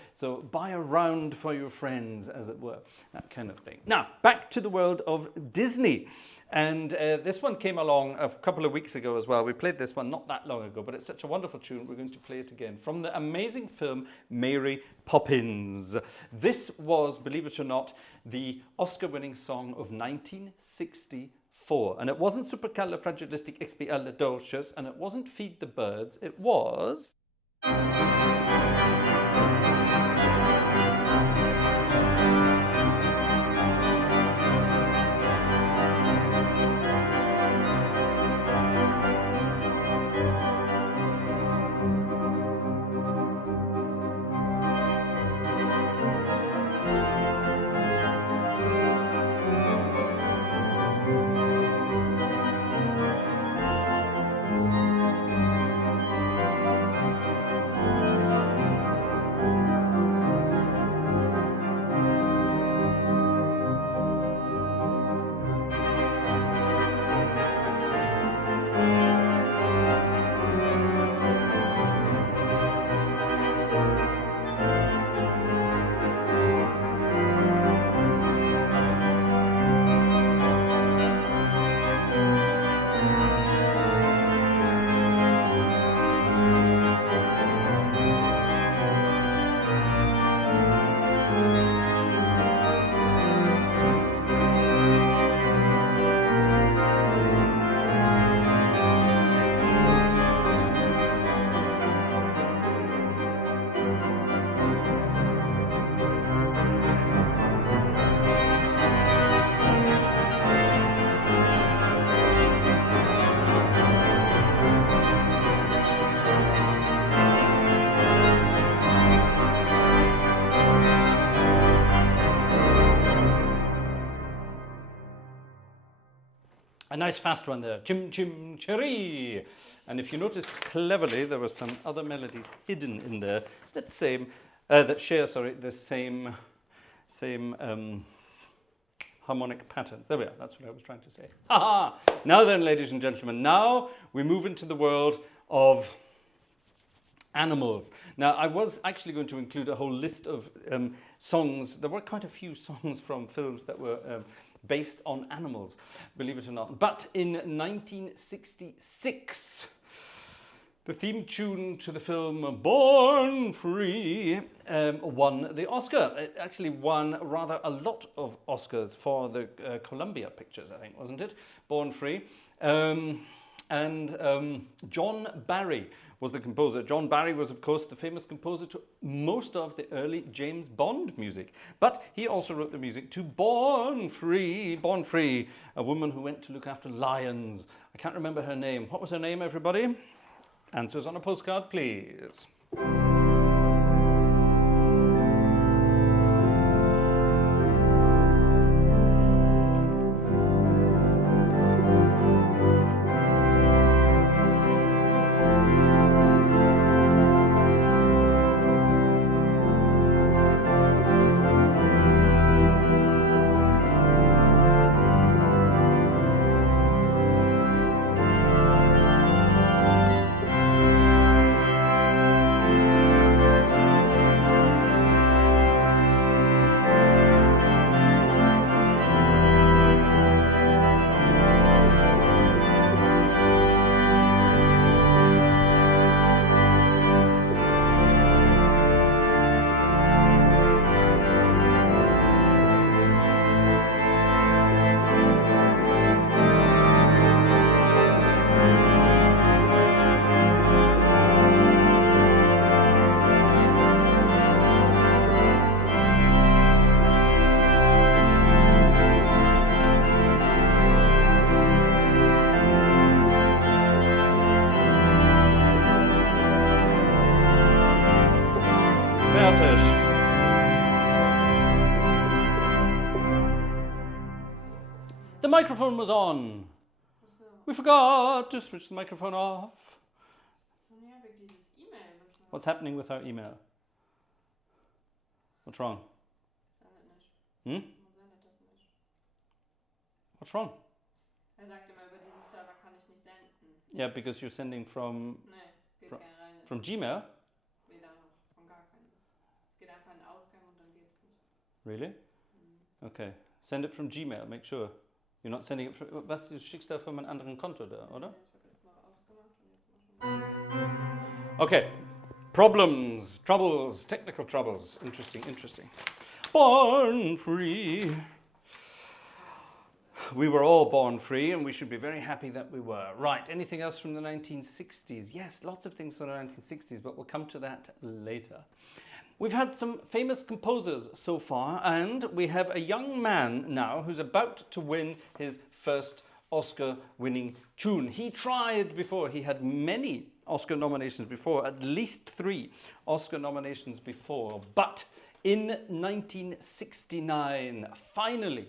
buy a round for your friends, as it were, that kind of thing. Now, back to the world of Disney. And this one came along a couple of weeks ago as well. We played this one not that long ago, but it's such a wonderful tune. We're going to play it again from the amazing film Mary Poppins. This was, believe it or not, the Oscar-winning song of 1964. And it wasn't Supercalifragilisticexpialidocious, and it wasn't Feed the Birds. It was... A nice fast one there, Chim Chim Cherry. And if you noticed cleverly, there were some other melodies hidden in there that share the same harmonic patterns. There we are, that's what I was trying to say. Ha! Now then, ladies and gentlemen, now we move into the world of animals. Now, I was actually going to include a whole list of songs. There were quite a few songs from films that were based on animals, believe it or not. But in 1966, the theme tune to the film Born Free won the Oscar. It actually won rather a lot of Oscars for the Columbia Pictures, I think, wasn't it? Born Free. John Barry was the composer. John Barry was, of course, the famous composer to most of the early James Bond music. But he also wrote the music to Born Free, a woman who went to look after lions. I can't remember her name. What was her name, everybody? Answers on a postcard, please. Scottish. The microphone was on. Achso. We forgot to switch the microphone off. Ja, wegen dieses E-Mail. What's happening with our email? What's wrong? Sendet nicht. Hmm? Sendet das nicht. What's wrong? Er sagt immer, über diesen Server kann ich nicht senden. Yeah, because you're sending from Nee, geht kein rein. from Gmail. Weder noch, von gar keinen. Es geht einfach in den Ausgang und dann geht's nicht. Really? Okay. Send it from Gmail. Make sure you're not sending it. Was du schickst da von einem anderen Konto da, oder? Ich habe jetzt mal ausgemacht und jetzt mal schon. Okay. Problems, troubles, technical troubles. Interesting, interesting. Born free. We were all born free, and we should be very happy that we were. Right, anything else from the 1960s? Yes, lots of things from the 1960s, but we'll come to that later. We've had some famous composers so far, and we have a young man now who's about to win his first Oscar-winning tune. He tried before. He had many Oscar nominations before, at least 3 Oscar nominations before. But in 1969, finally,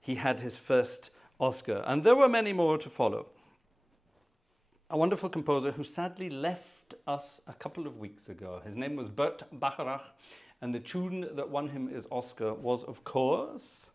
he had his first Oscar, and there were many more to follow. A wonderful composer who sadly left us a couple of weeks ago. His name was Burt Bacharach, and the tune that won him his Oscar was, of course,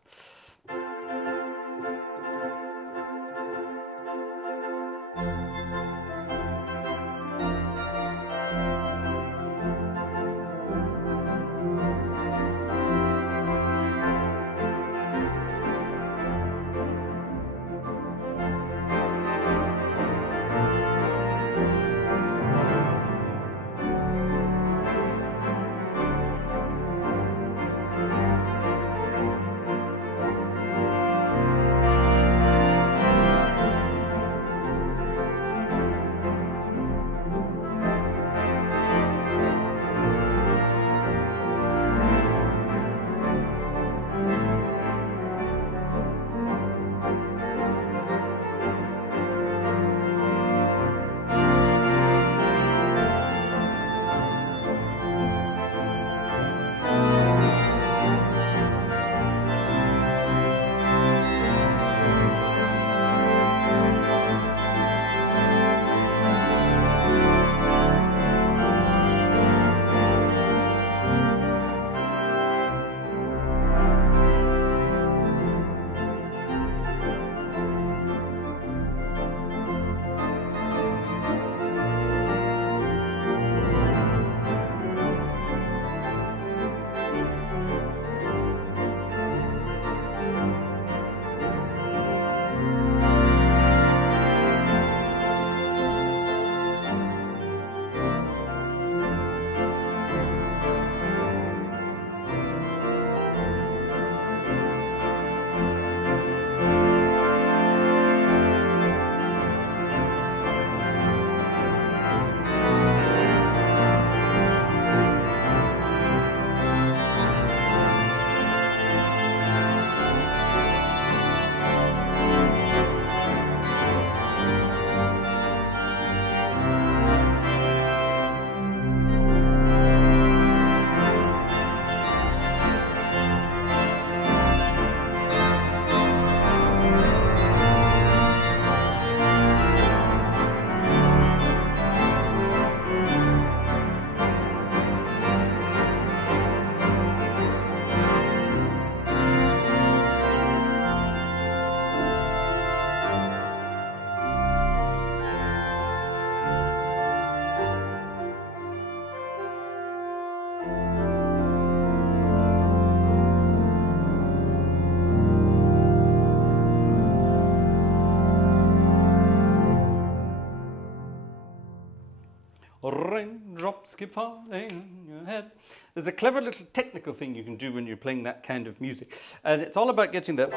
raindrops keep falling on your head. There's a clever little technical thing you can do when you're playing that kind of music. And it's all about getting the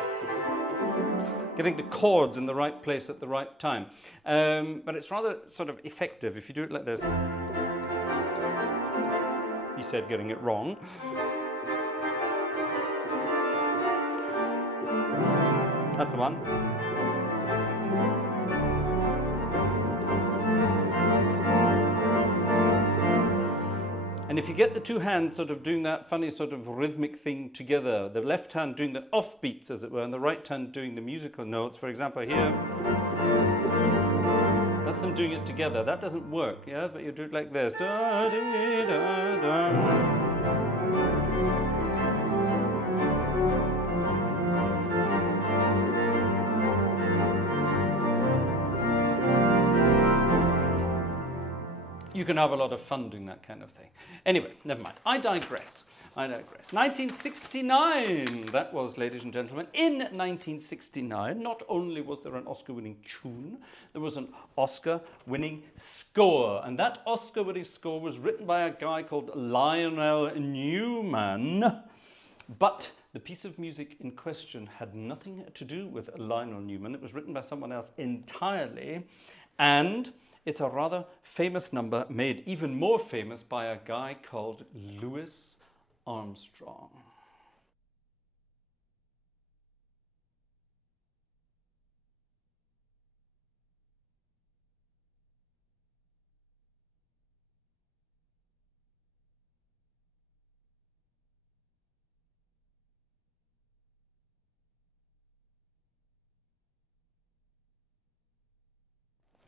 chords in the right place at the right time. But it's rather sort of effective if you do it like this. He said getting it wrong. That's the one. And if you get the two hands sort of doing that funny sort of rhythmic thing together, the left hand doing the offbeats, as it were, and the right hand doing the musical notes, for example, here, that's them doing it together. That doesn't work, yeah? But you do it like this. Da, dee, da, da. You can have a lot of fun doing that kind of thing. Anyway, never mind. I digress. 1969, that was, ladies and gentlemen. In 1969, not only was there an Oscar-winning tune, there was an Oscar-winning score. And that Oscar-winning score was written by a guy called Lionel Newman. But the piece of music in question had nothing to do with Lionel Newman. It was written by someone else entirely. And it's a rather famous number, made even more famous by a guy called Louis Armstrong.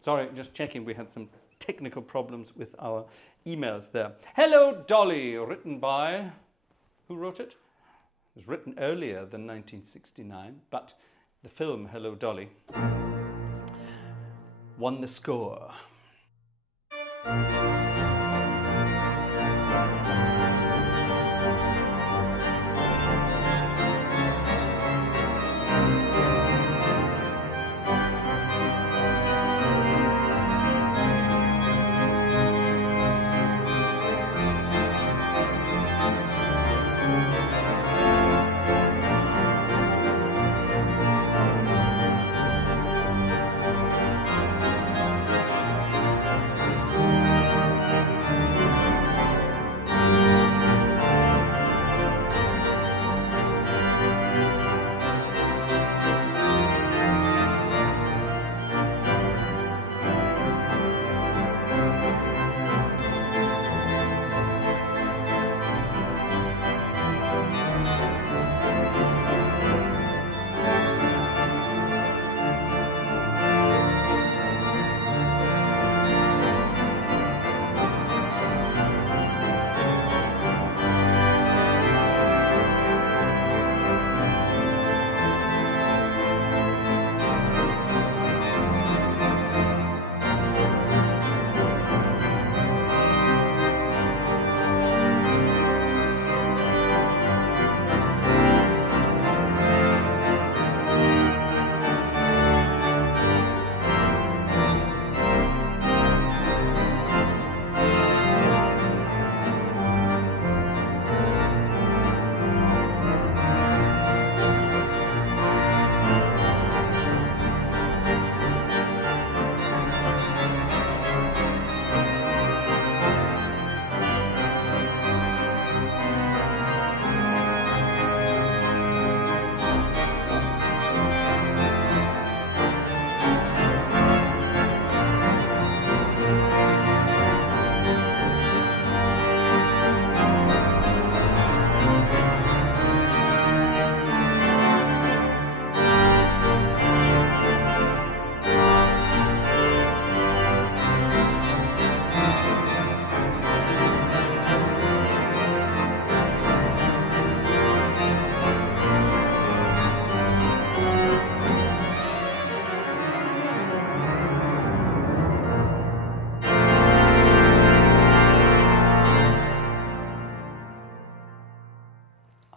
Sorry, just checking, we had some technical problems with our emails there. Hello, Dolly, written by, who wrote it? It was written earlier than 1969, but the film Hello, Dolly won the score.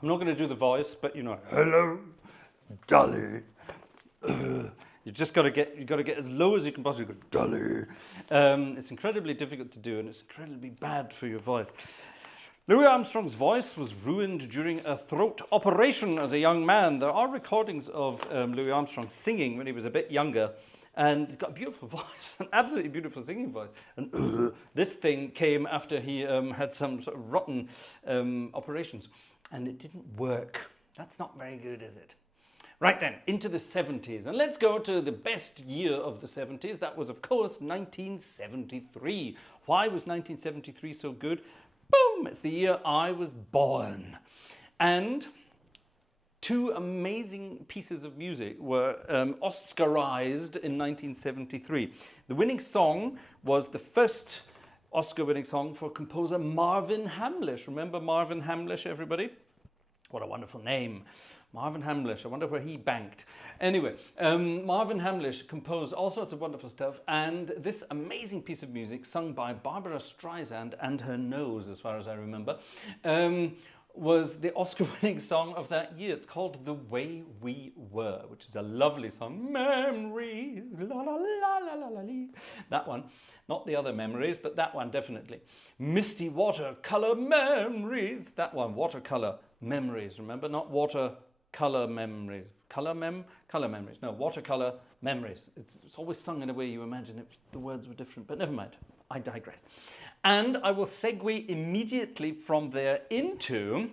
I'm not going to do the voice, but you know, hello, Dolly. You just got to get as low as you can possibly go, Dolly. It's incredibly difficult to do, and it's incredibly bad for your voice. Louis Armstrong's voice was ruined during a throat operation as a young man. There are recordings of Louis Armstrong singing when he was a bit younger, and he's got a beautiful voice, an absolutely beautiful singing voice. And this thing came after he had some sort of rotten operations, and it didn't work. That's not very good, is it? Right then, into the 70s, and let's go to the best year of the 70s. That was, of course, 1973. Why was 1973 so good? boom, it's the year I was born. And two amazing pieces of music were Oscarized in 1973. The winning song was the first Oscar-winning song for composer Marvin Hamlisch. Remember Marvin Hamlisch, everybody? What a wonderful name. Marvin Hamlisch. I wonder where he banked. Anyway, Marvin Hamlisch composed all sorts of wonderful stuff, and this amazing piece of music, sung by Barbara Streisand and her nose, as far as I remember, was the Oscar-winning song of that year. It's called The Way We Were, which is a lovely song. Memories, la la la la la la la. That one. Not the other memories, but that one definitely. Misty watercolor memories. That one, watercolor memories. Remember, not watercolor memories. Color memories. No, watercolor memories. It's always sung in a way you imagine the words were different, but never mind. I digress. And I will segue immediately from there into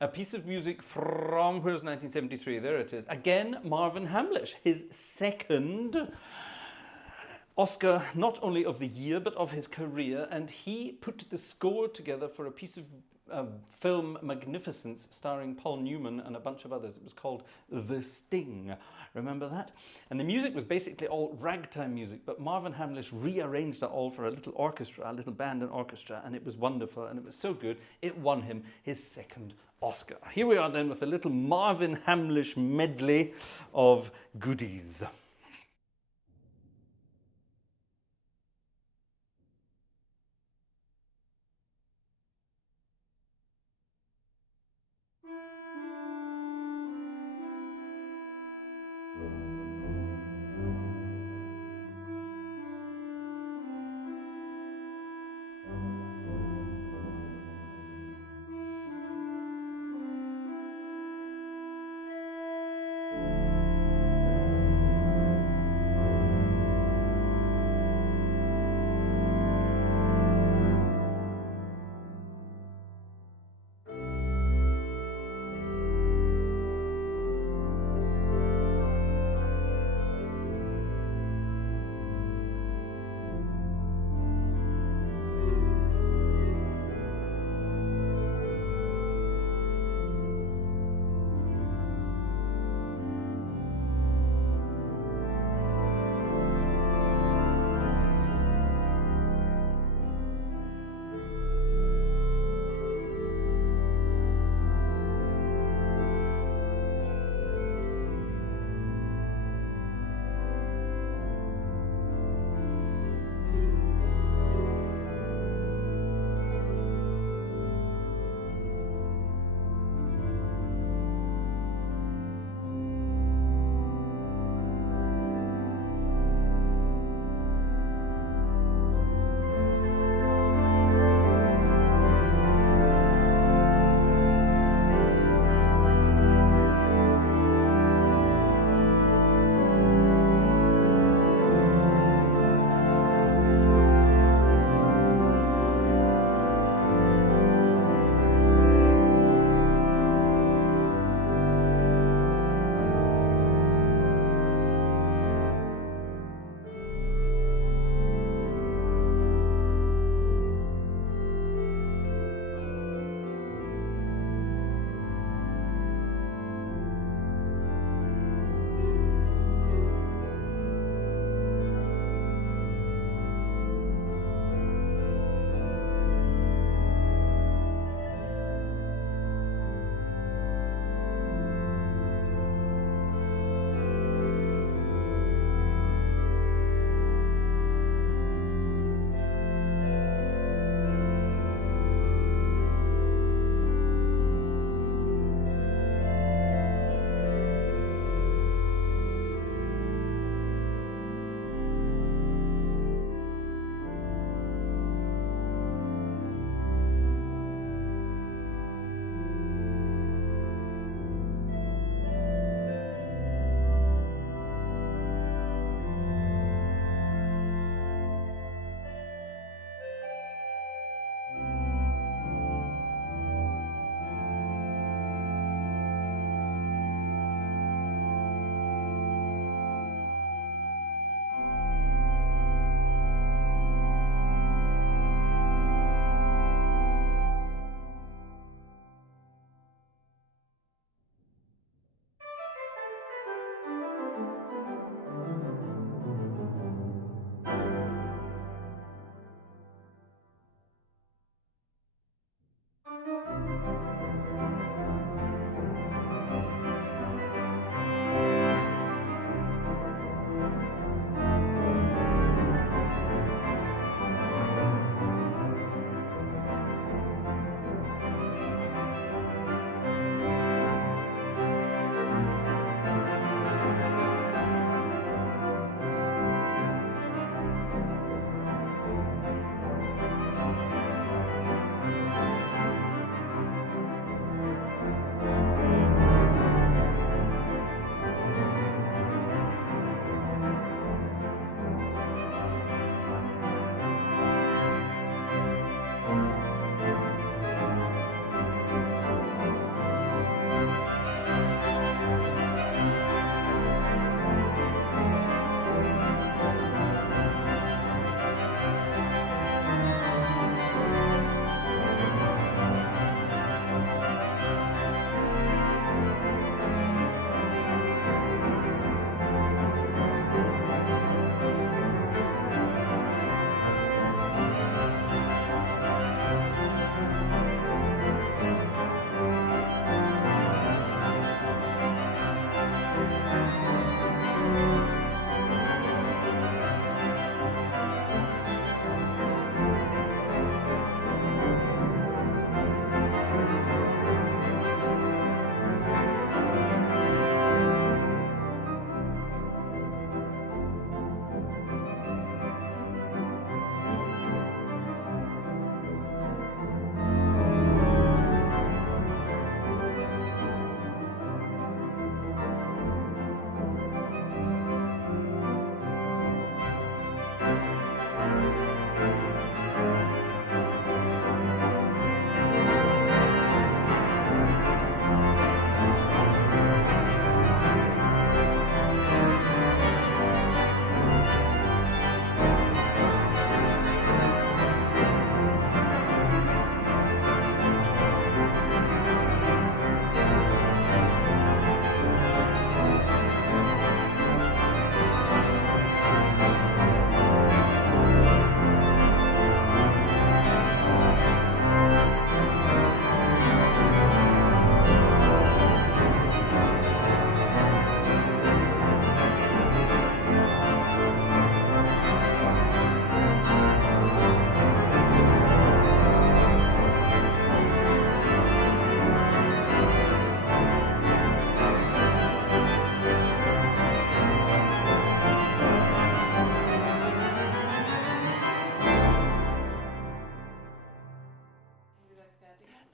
a piece of music from, where's 1973? There it is. Again, Marvin Hamlisch, his second Oscar, not only of the year, but of his career, and he put the score together for a piece of film magnificence starring Paul Newman and a bunch of others. It was called The Sting. Remember that? And the music was basically all ragtime music, but Marvin Hamlisch rearranged it all for a little orchestra, a little band and orchestra, and it was wonderful, and it was so good, it won him his second Oscar. Here we are then with a little Marvin Hamlisch medley of goodies.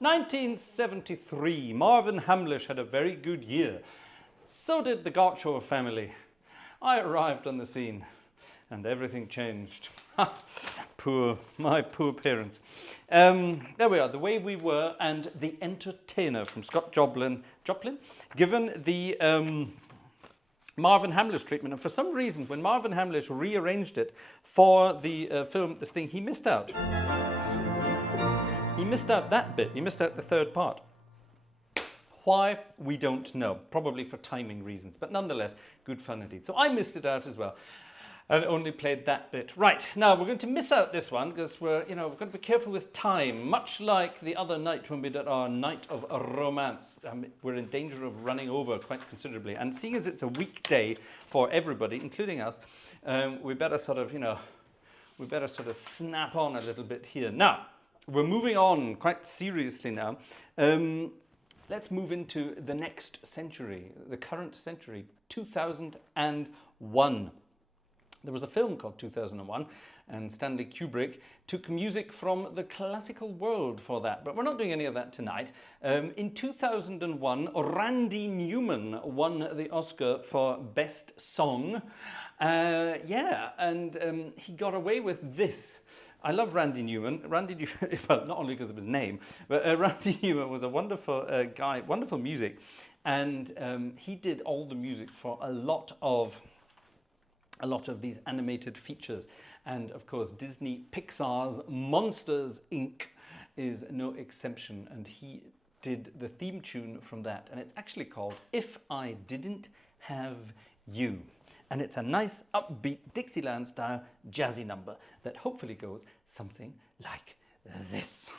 1973, Marvin Hamlish had a very good year. So did the Gartshore family. I arrived on the scene and everything changed. My poor parents. There we are, The Way We Were and The Entertainer from Scott Joplin, given the Marvin Hamlish treatment. And for some reason, when Marvin Hamlish rearranged it for the film The Sting, he missed out. He missed out that bit. He missed out the third part. Why? We don't know. Probably for timing reasons. But nonetheless, good fun indeed. So I missed it out as well. And only played that bit. Right, now we're going to miss out this one because we're going to be careful with time. Much like the other night when we did our night of romance, we're in danger of running over quite considerably. And seeing as it's a weekday for everybody, including us, we better sort of snap on a little bit here. Now, we're moving on quite seriously now. Let's move into the next century, the current century, 2001. There was a film called 2001, and Stanley Kubrick took music from the classical world for that. But we're not doing any of that tonight. In 2001, Randy Newman won the Oscar for Best Song. He got away with this. I love Randy Newman. Well, not only because of his name, but Randy Newman was a wonderful guy, wonderful music. And he did all the music for a lot of these animated features. And of course, Disney Pixar's Monsters, Inc. is no exception. And he did the theme tune from that. And it's actually called If I Didn't Have You. And it's a nice, upbeat Dixieland-style jazzy number that hopefully goes something like this.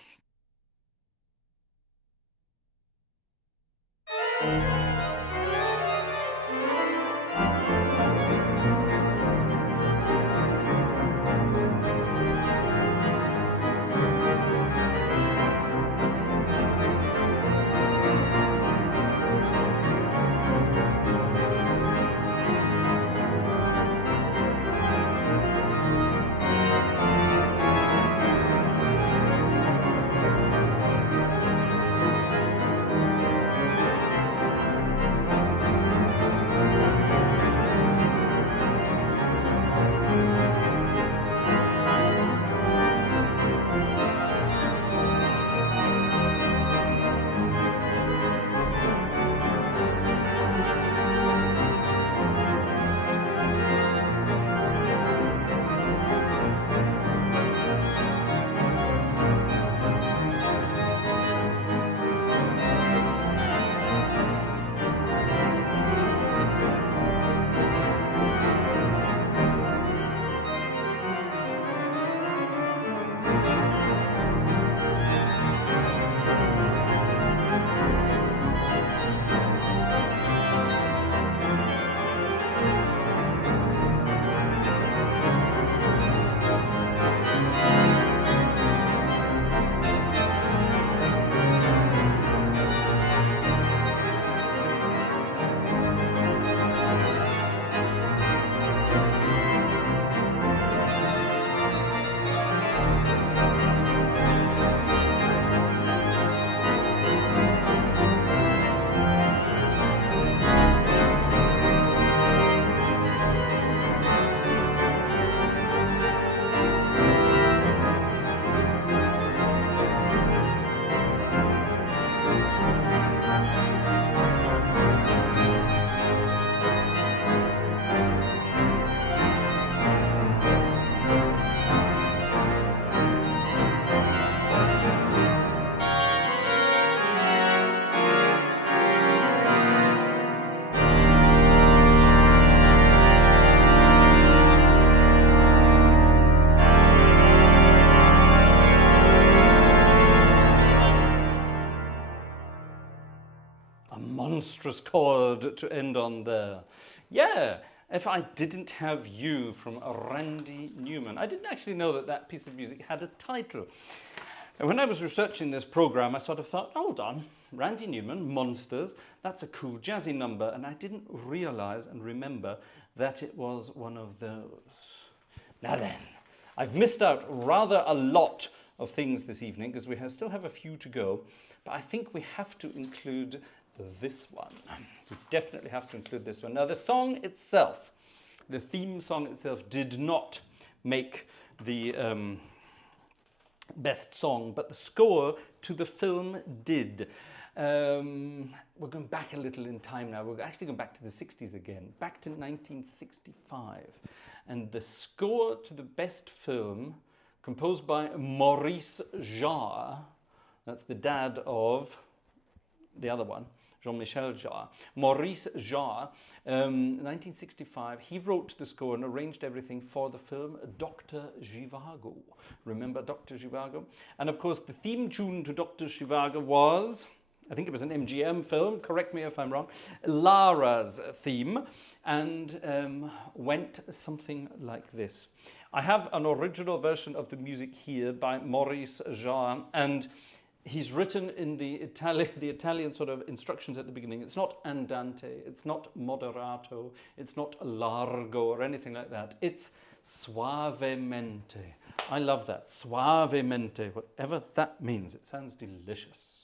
Monstrous chord to end on there. Yeah, If I Didn't Have You from Randy Newman. I didn't actually know that that piece of music had a title. And when I was researching this program, I sort of thought, hold on, Randy Newman, Monsters, that's a cool jazzy number. And I didn't realize and remember that it was one of those. Now then, I've missed out rather a lot of things this evening because we still have a few to go. But I think we have to include this one. We definitely have to include this one. Now, the song itself, the theme song itself, did not make the best song, but the score to the film did. We're going back a little in time now. We're actually going back to the 60s again, back to 1965. And the score to the best film, composed by Maurice Jarre, that's the dad of the other one, Jean-Michel Jarre. Maurice Jarre, 1965, he wrote the score and arranged everything for the film Dr. Zhivago. Remember Dr. Zhivago? And of course, the theme tune to Dr. Zhivago was, I think it was an MGM film, correct me if I'm wrong, Lara's theme, and went something like this. I have an original version of the music here by Maurice Jarre, and he's written in the Italian sort of instructions at the beginning. It's not andante, it's not moderato, it's not largo or anything like that. It's suavemente. I love that, suavemente, whatever that means. It sounds delicious.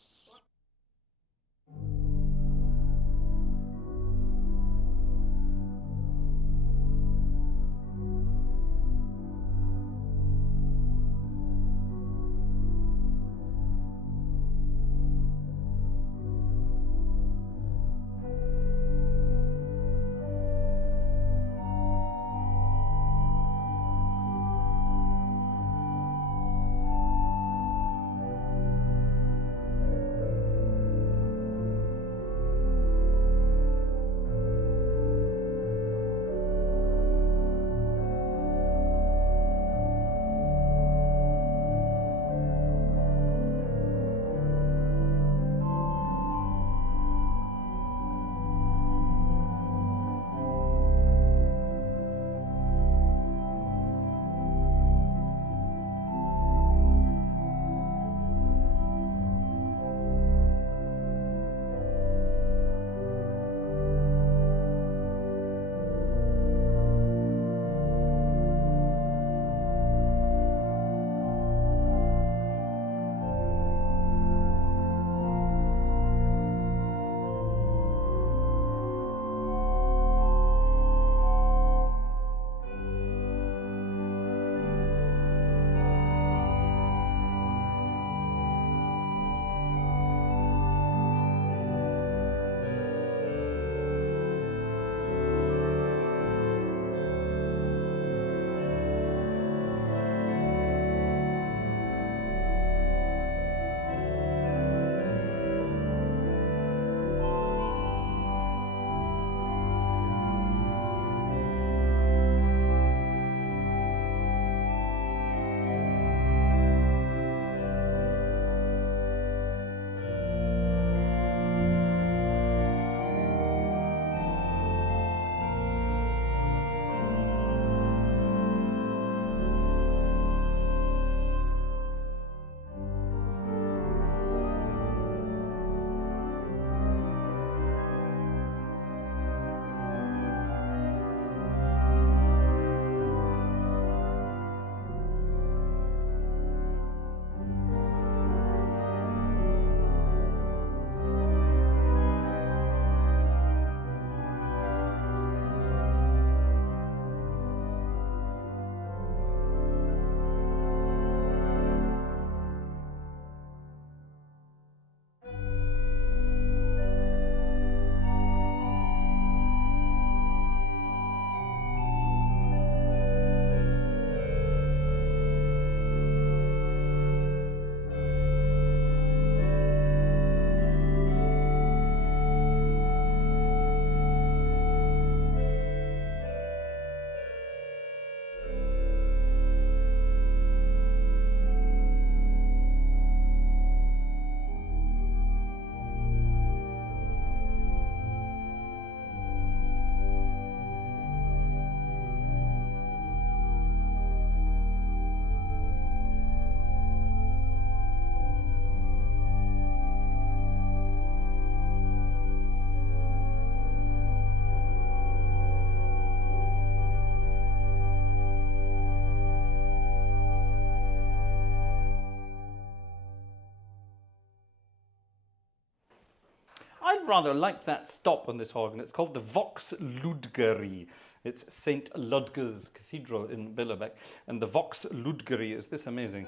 I rather like that stop on this organ. It's called the Vox Ludgeri. It's St. Ludger's Cathedral in Billerbeck. And the Vox Ludgeri is this amazing.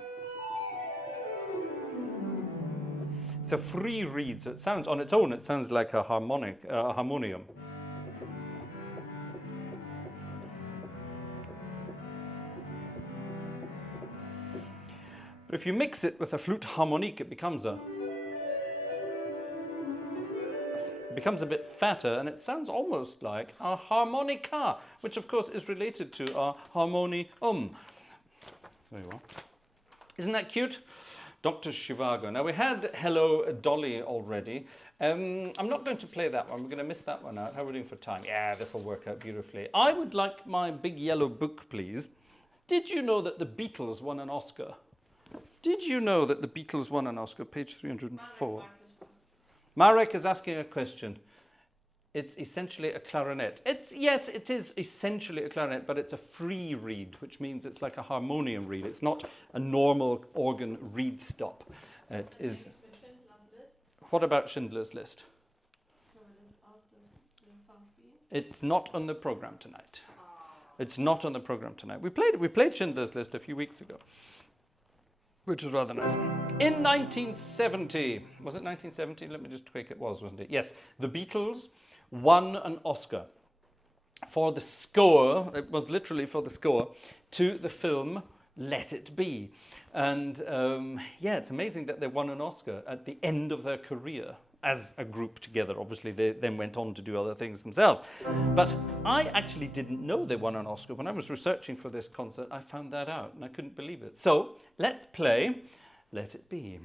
It's a free reed, so it sounds, on its own, it sounds like a harmonium. But if you mix it with a flute harmonique, it becomes a bit fatter, and it sounds almost like a harmonica, which of course is related to a harmonium. There you are. Isn't that cute? Dr. Zhivago. Now we had Hello Dolly already. I'm not going to play that one. We're going to miss that one out. How are we doing for time? Yeah, this will work out beautifully. I would like my big yellow book, please. Did you know that the Beatles won an Oscar? Did you know that the Beatles won an Oscar? Page 304. Marek is asking a question. It's essentially a clarinet. Yes, it is essentially a clarinet, but it's a free reed, which means it's like a harmonium reed. It's not a normal organ reed stop. It is. What about Schindler's List? It's not on the program tonight. It's not on the program tonight. We played Schindler's List a few weeks ago, which was rather nice. In 1970, was it 1970? Let me just tweak it wasn't it? Yes, the Beatles won an Oscar for the score, it was literally for the score, to the film Let It Be. And yeah, it's amazing that they won an Oscar at the end of their career as a group together. Obviously, they then went on to do other things themselves. But I actually didn't know they won an Oscar. When I was researching for this concert, I found that out, and I couldn't believe it. So, let's play Let It Be.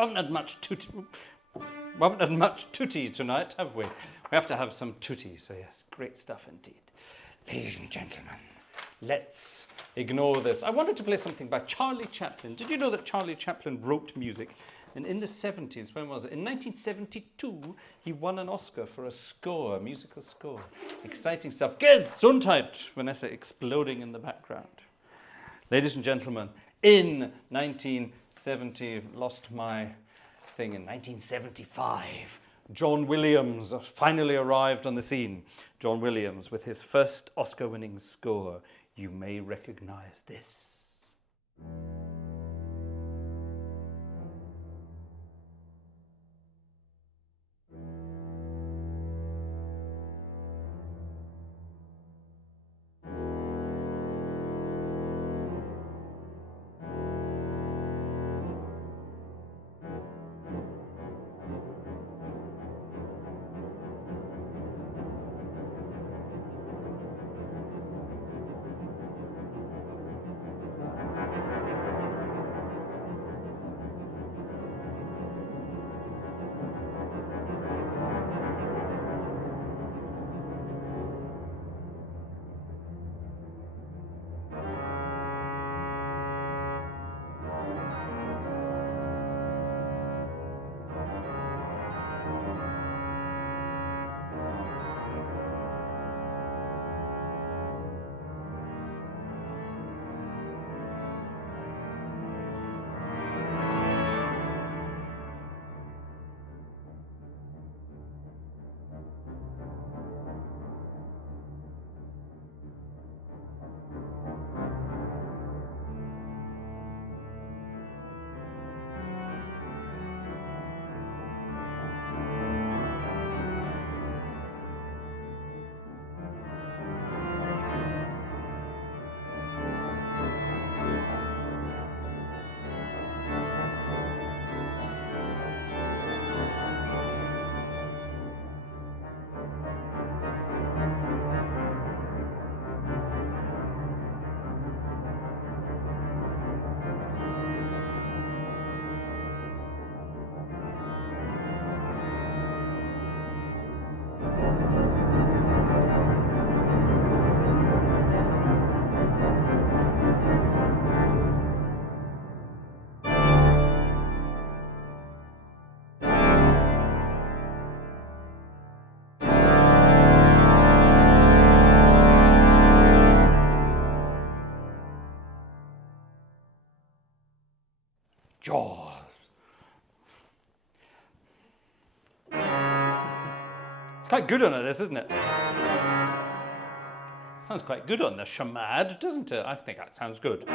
We haven't had much tutti. We haven't had much tutti tonight, have we? We have to have some tutti, so yes, great stuff indeed. Ladies and gentlemen, let's ignore this. I wanted to play something by Charlie Chaplin. Did you know that Charlie Chaplin wrote music? And in the 70s, when was it? In 1972, he won an Oscar for a score, a musical score. Exciting stuff. Gesundheit! Vanessa exploding in the background. Ladies and gentlemen, in 1970, lost my thing, in 1975, John Williams finally arrived on the scene. John Williams with his first Oscar-winning score. You may recognize this. Jaws. It's quite good on this, isn't it? Sounds quite good on the shamad, doesn't it? I think that sounds good.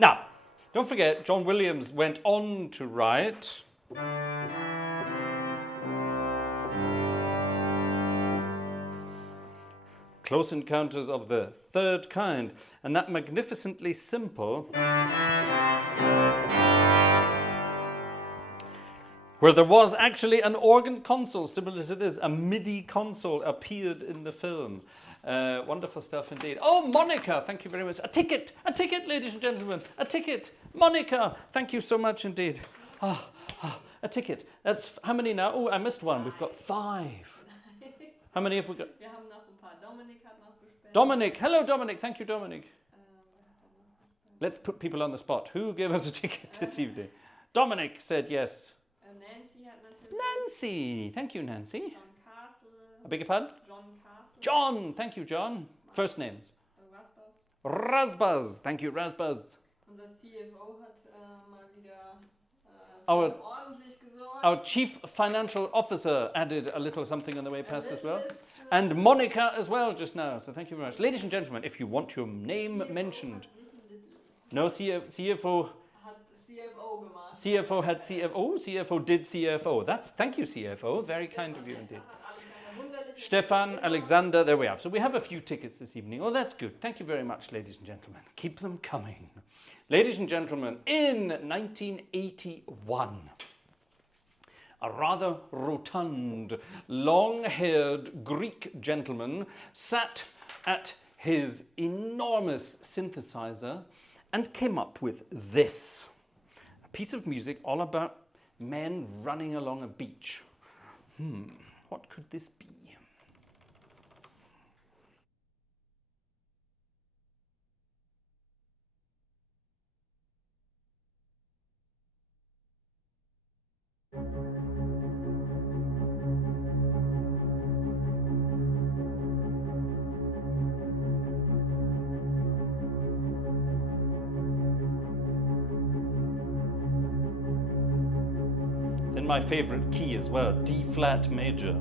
Now, don't forget, John Williams went on to write Close Encounters of the Third Kind, and that magnificently simple, where there was actually an organ console similar to this, a MIDI console appeared in the film. Wonderful stuff indeed. Oh, Monica, thank you very much. A ticket, ladies and gentlemen, a ticket. Monica, thank you so much indeed. A ticket. That's how many now? Oh, I missed one. We've got 5. How many have we got? Wir haben noch ein paar. Dominik hat noch gespendet. Dominic, hello Dominic, thank you Dominic. Let's put people on the spot. Who gave us a ticket this evening? Dominic said yes. Nancy hat natürlich. Nancy, thank you Nancy. John Castle. I beg your pardon? John Castle. John, thank you John. First names. Rasbas. Rasbaz, thank you Rasbaz. Unser CFO hat mal wieder Our, ordentlich gesorgt. our chief financial officer added a little something on the way past as well. And Monica as well just now, so thank you very much. Ladies and gentlemen, if you want your name mentioned. No, CFO. CFO gemacht. CFO had CFO, CFO did CFO. Thank you CFO, very kind of you indeed. Stefan, Alexander, there we are. So we have a few tickets this evening. Oh, that's good. Thank you very much, ladies and gentlemen. Keep them coming. Ladies and gentlemen, in 1981, a rather rotund, long-haired Greek gentleman sat at his enormous synthesizer and came up with this. A piece of music all about men running along a beach. What could this be? It's in my favorite key as well, D flat major.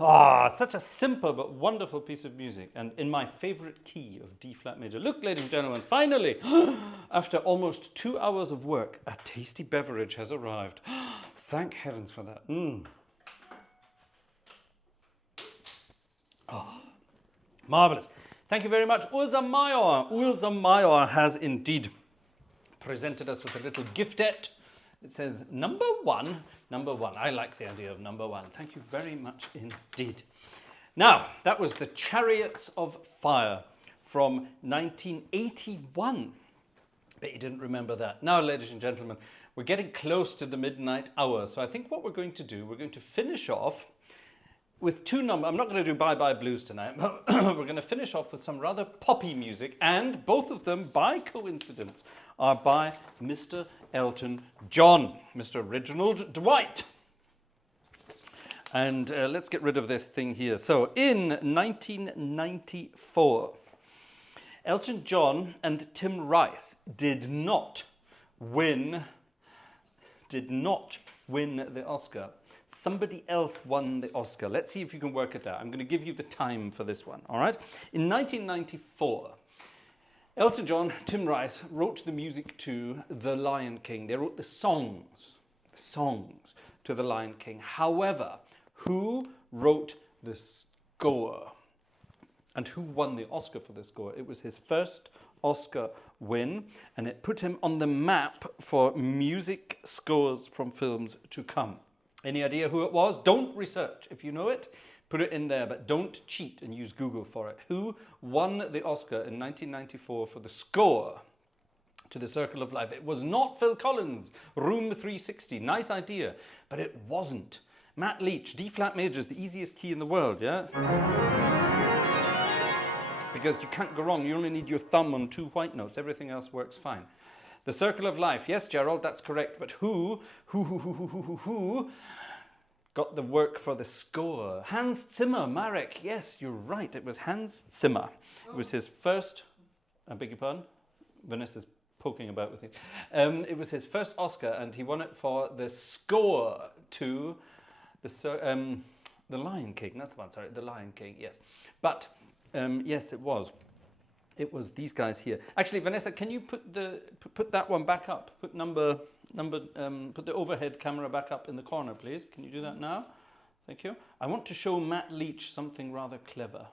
Ah, such a simple but wonderful piece of music, and in my favorite key of D flat major. Look, ladies and gentlemen, finally, after almost 2 hours of work, a tasty beverage has arrived. Thank heavens for that. Oh, marvelous. Thank you very much. Ursa Mayer has indeed presented us with a little giftette. It says number one. Number one. I like the idea of number one. Thank you very much indeed. Now, that was the Chariots of Fire from 1981. Bet you didn't remember that. Now, ladies and gentlemen, we're getting close to the midnight hour. So I think what we're going to do, we're going to finish off with two numbers. I'm not going to do Bye Bye Blues tonight, but we're going to finish off with some rather poppy music, and both of them, by coincidence, are by Mr. Elton John, Mr. Reginald Dwight. And let's get rid of this thing here. So in 1994, Elton John and Tim Rice did not win the Oscar. Somebody else won the Oscar. Let's see if you can work it out. I'm going to give you the time for this one, all right? In 1994, Elton John, Tim Rice wrote the music to The Lion King. They wrote the songs to The Lion King. However, who wrote the score? And who won the Oscar for the score? It was his first Oscar win, and it put him on the map for music scores from films to come. Any idea who it was? Don't research. If you know it, put it in there, but don't cheat and use Google for it. Who won the Oscar in 1994 for the score to The Circle of Life? It was not Phil Collins, Room 360. Nice idea, but it wasn't. Matt Leach, D-flat major is the easiest key in the world, yeah? Because you can't go wrong. You only need your thumb on two white notes. Everything else works fine. The Circle of Life. Yes, Gerald, that's correct. But who got the work for the score? Hans Zimmer, Marek. Yes, you're right. It was Hans Zimmer. It was his first, I beg your pardon? Vanessa's poking about with it. It was his first Oscar, and he won it for the score to the Lion King. That's the one, sorry, The Lion King, yes. But, yes, it was. It was these guys here. Actually, Vanessa, can you put that one back up? Put put the overhead camera back up in the corner, please. Can you do that now? Thank you. I want to show Matt Leach something rather clever.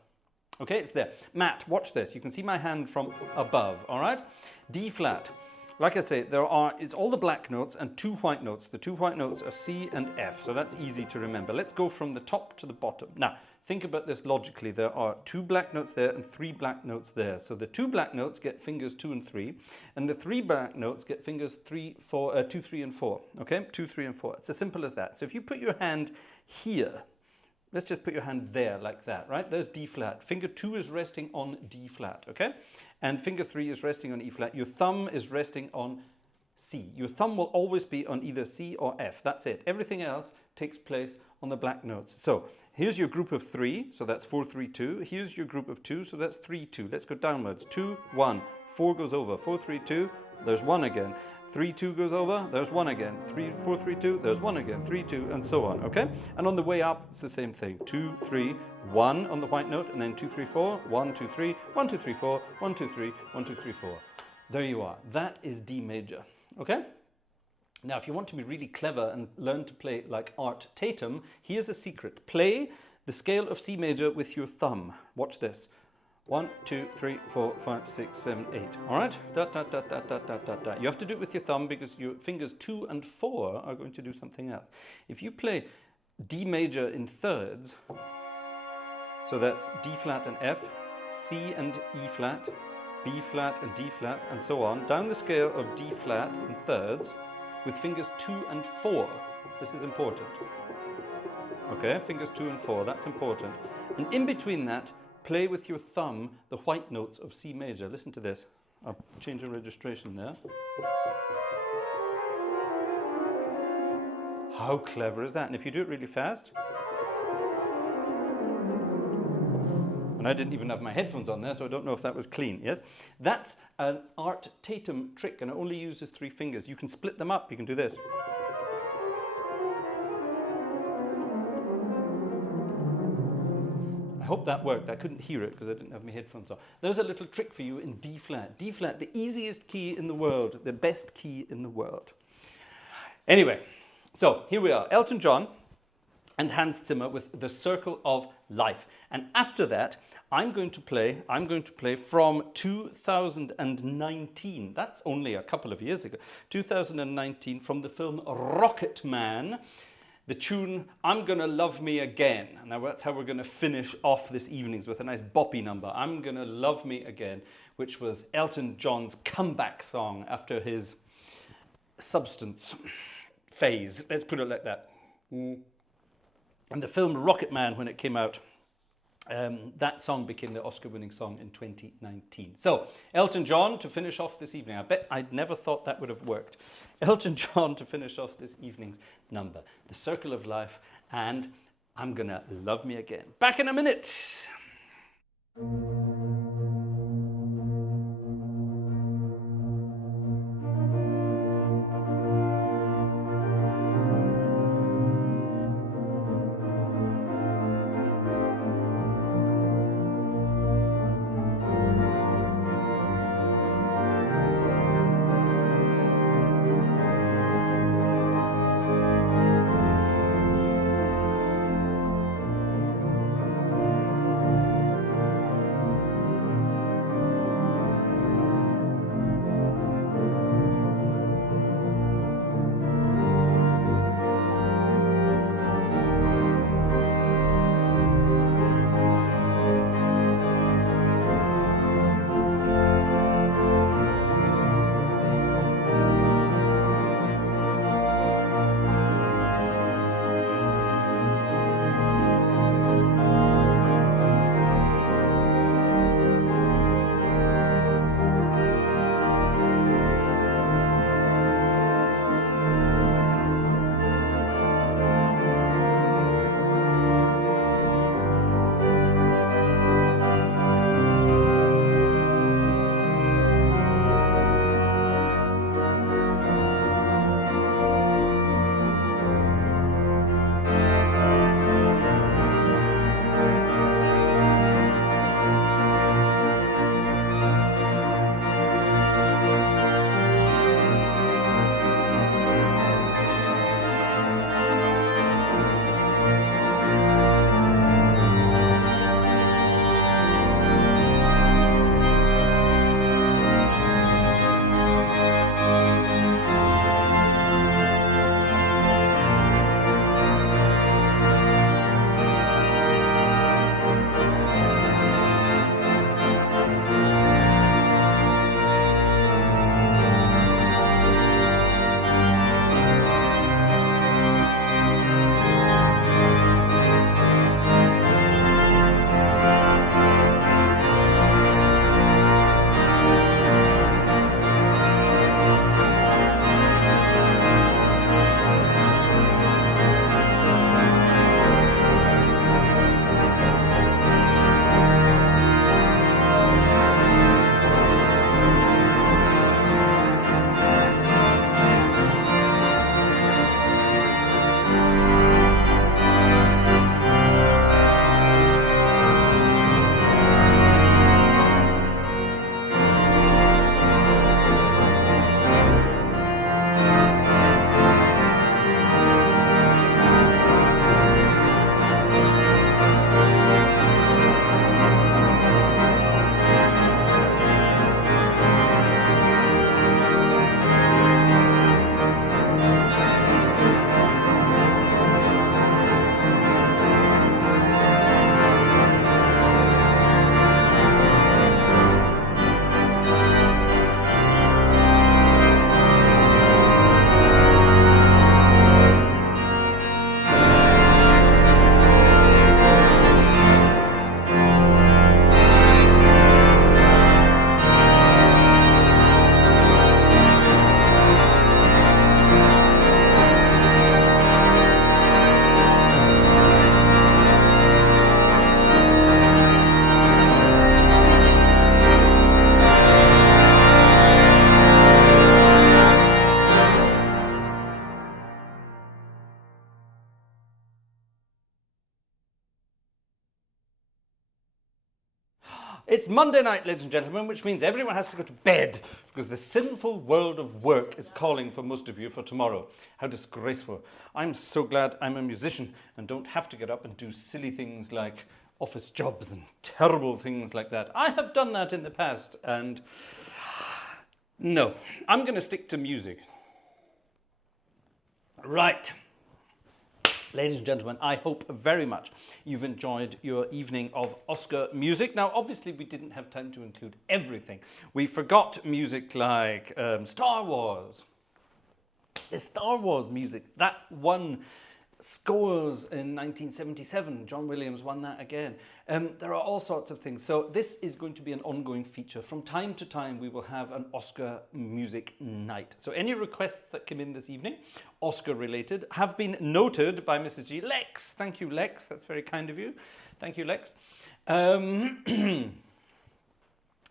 Okay, it's there. Matt, watch this. You can see my hand from above, all right? D flat. Like I say, it's all the black notes and two white notes. The two white notes are C and F, so that's easy to remember. Let's go from the top to the bottom. Now, think about this logically. There are two black notes there and three black notes there. So the two black notes get fingers 2 and 3, and the three black notes get fingers 2, 3, and 4. Okay, 2, 3, and 4. It's as simple as that. So if you put your hand here, let's just put your hand there like that, right? There's D flat. Finger 2 is resting on D flat, okay? And finger 3 is resting on E flat. Your thumb is resting on C. Your thumb will always be on either C or F. That's it. Everything else takes place on the black notes. So here's your group of 3, so that's 4, 3, 2. Here's your group of 2, so that's 3, 2. Let's go downwards. 2, 1. 4 goes over. 4, 3, 2. There's 1 again. 3, 2 goes over. There's 1 again. 3, 4, 3, 2. There's 1 again. 3, 2, and so on. Okay? And on the way up, it's the same thing. 2, 3, 1 on the white note, and then 2, 3, 4. 1, 2, 3. 1, 2, 3, 4. 1, 2, 3. 1, 2, 3, 4. There you are. That is D major. Okay? Now, if you want to be really clever and learn to play like Art Tatum, here's a secret. Play the scale of C major with your thumb. Watch this. 1, 2, 3, 4, 5, 6, 7, 8. All right? Da, da, da, da, da, da, da, da. You have to do it with your thumb because your fingers 2 and 4 are going to do something else. If you play D major in thirds, so that's D flat and F, C and E flat, B flat and D flat, and so on, down the scale of D flat in thirds, with fingers 2 and 4. This is important. Okay, fingers 2 and 4, that's important. And in between that, play with your thumb the white notes of C major. Listen to this. I'll change the registration there. How clever is that? And if you do it really fast, and I didn't even have my headphones on there, so I don't know if that was clean, yes? That's an Art Tatum trick, and it only uses 3 fingers. You can split them up, you can do this. I hope that worked. I couldn't hear it because I didn't have my headphones on. There's a little trick for you in D flat. D flat, the easiest key in the world, the best key in the world. Anyway, so here we are, Elton John and Hans Zimmer with The Circle of Life. And after that, I'm going to play from 2019. That's only a couple of years ago. 2019, from the film Rocket Man, the tune I'm Gonna Love Me Again. And now that's how we're gonna finish off this evenings, with a nice boppy number. I'm Gonna Love Me Again, which was Elton John's comeback song after his substance phase. Let's put it like that. And the film Rocket Man, when it came out, that song became the Oscar-winning song in 2019. So, Elton John to finish off this evening. I bet I'd never thought that would have worked. Elton John to finish off this evening's number. The Circle of Life and I'm Gonna Love Me Again. Back in a minute. It's Monday night, ladies and gentlemen, which means everyone has to go to bed because the sinful world of work is calling for most of you for tomorrow. How disgraceful. I'm so glad I'm a musician and don't have to get up and do silly things like office jobs and terrible things like that. I have done that in the past and no, I'm going to stick to music. Right. Ladies and gentlemen, I hope very much you've enjoyed your evening of Oscar music. Now, obviously, we didn't have time to include everything. We forgot music like Star Wars. The Star Wars music, that won scores in 1977. John Williams won that again. There are all sorts of things. So this is going to be an ongoing feature. From time to time, we will have an Oscar music night. So any requests that come in this evening, Oscar related, have been noted by Mrs. G. Lex. Thank you, Lex. That's very kind of you. Thank you, Lex.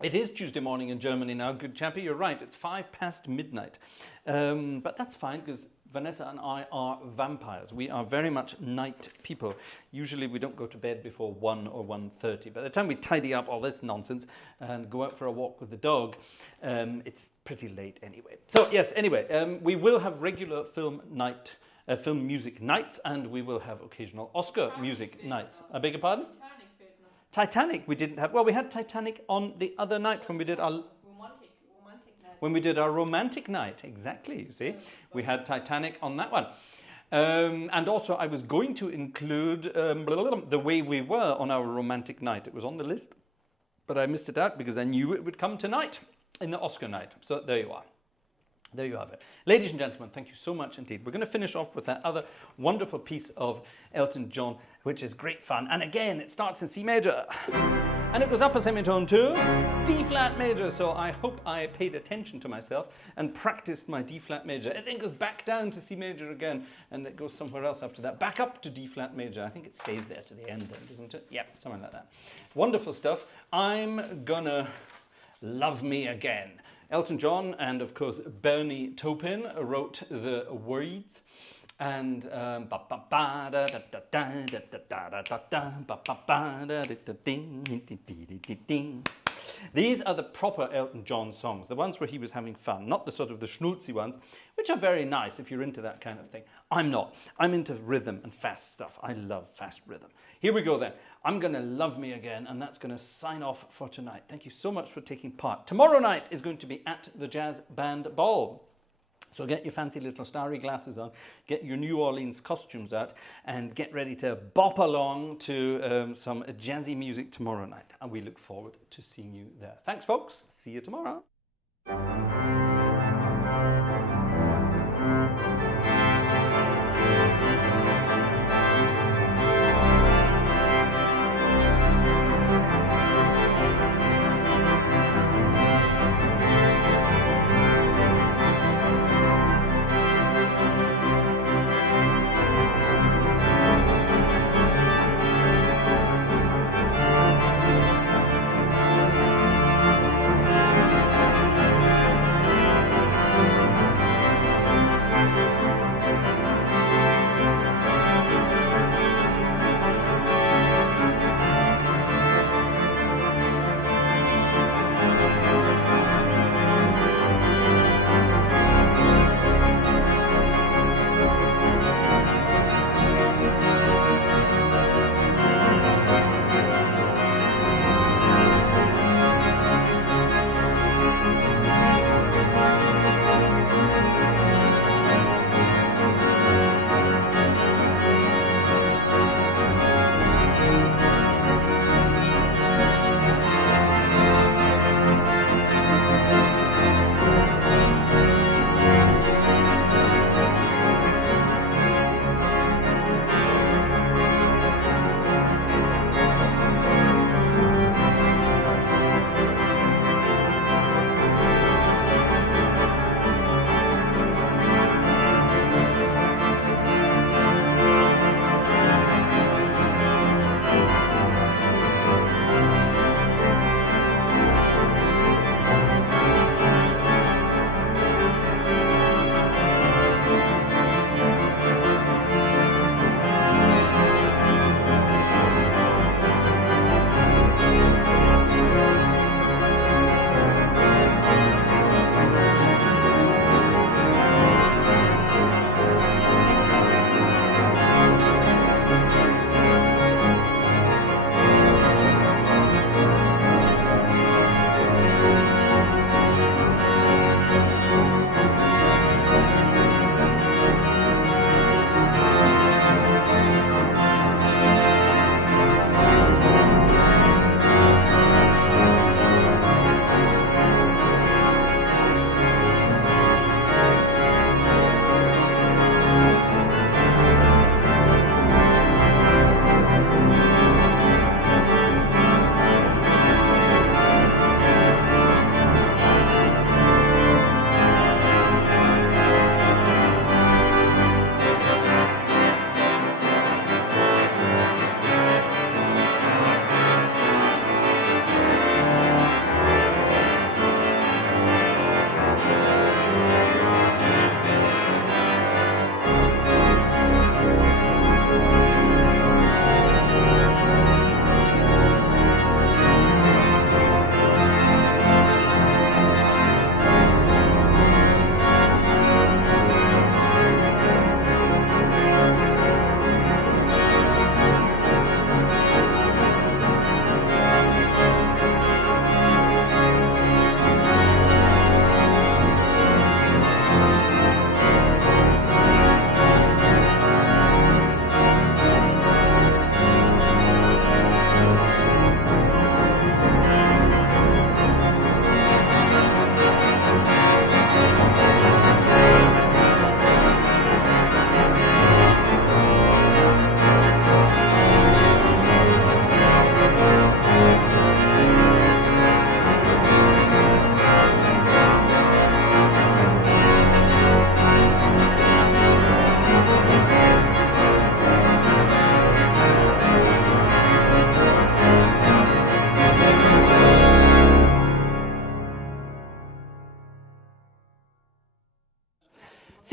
It is Tuesday morning in Germany now, good chappy. You're right, it's 5 past midnight. But that's fine because Vanessa and I are vampires. We are very much night people. Usually we don't go to bed before 1 or 1:30. By the time we tidy up all this nonsense and go out for a walk with the dog, it's pretty late anyway. So yes, anyway, we will have regular film music nights, and we will have occasional Oscar music nights. I beg your pardon? Titanic we didn't have. Well, we had Titanic on the other night when we did our romantic night. Exactly, you see. We had Titanic on that one. And also I was going to include The Way We Were on our romantic night. It was on the list, but I missed it out because I knew it would come tonight in the Oscar night. So there you are. There you have it. Ladies and gentlemen, thank you so much indeed. We're going to finish off with that other wonderful piece of Elton John, which is great fun. And again, it starts in C major. And it goes up a semitone to D flat major. So I hope I paid attention to myself and practiced my D flat major. It then goes back down to C major again, and it goes somewhere else after that. Back up to D flat major. I think it stays there to the end then, doesn't it? Yeah, something like that. Wonderful stuff. I'm gonna love me again. Elton John and, of course, Bernie Taupin wrote the words, and these are the proper Elton John songs, the ones where he was having fun, not the sort of the schnulzy ones, which are very nice if you're into that kind of thing. I'm not. I'm into rhythm and fast stuff. I love fast rhythm. Here we go then. I'm going to love me again, and that's going to sign off for tonight. Thank you so much for taking part. Tomorrow night is going to be at the Jazz Band Ball. So get your fancy little starry glasses on, get your New Orleans costumes out, and get ready to bop along to some jazzy music tomorrow night. And we look forward to seeing you there. Thanks, folks. See you tomorrow.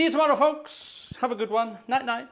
See you tomorrow, folks. Have a good one. Night, night.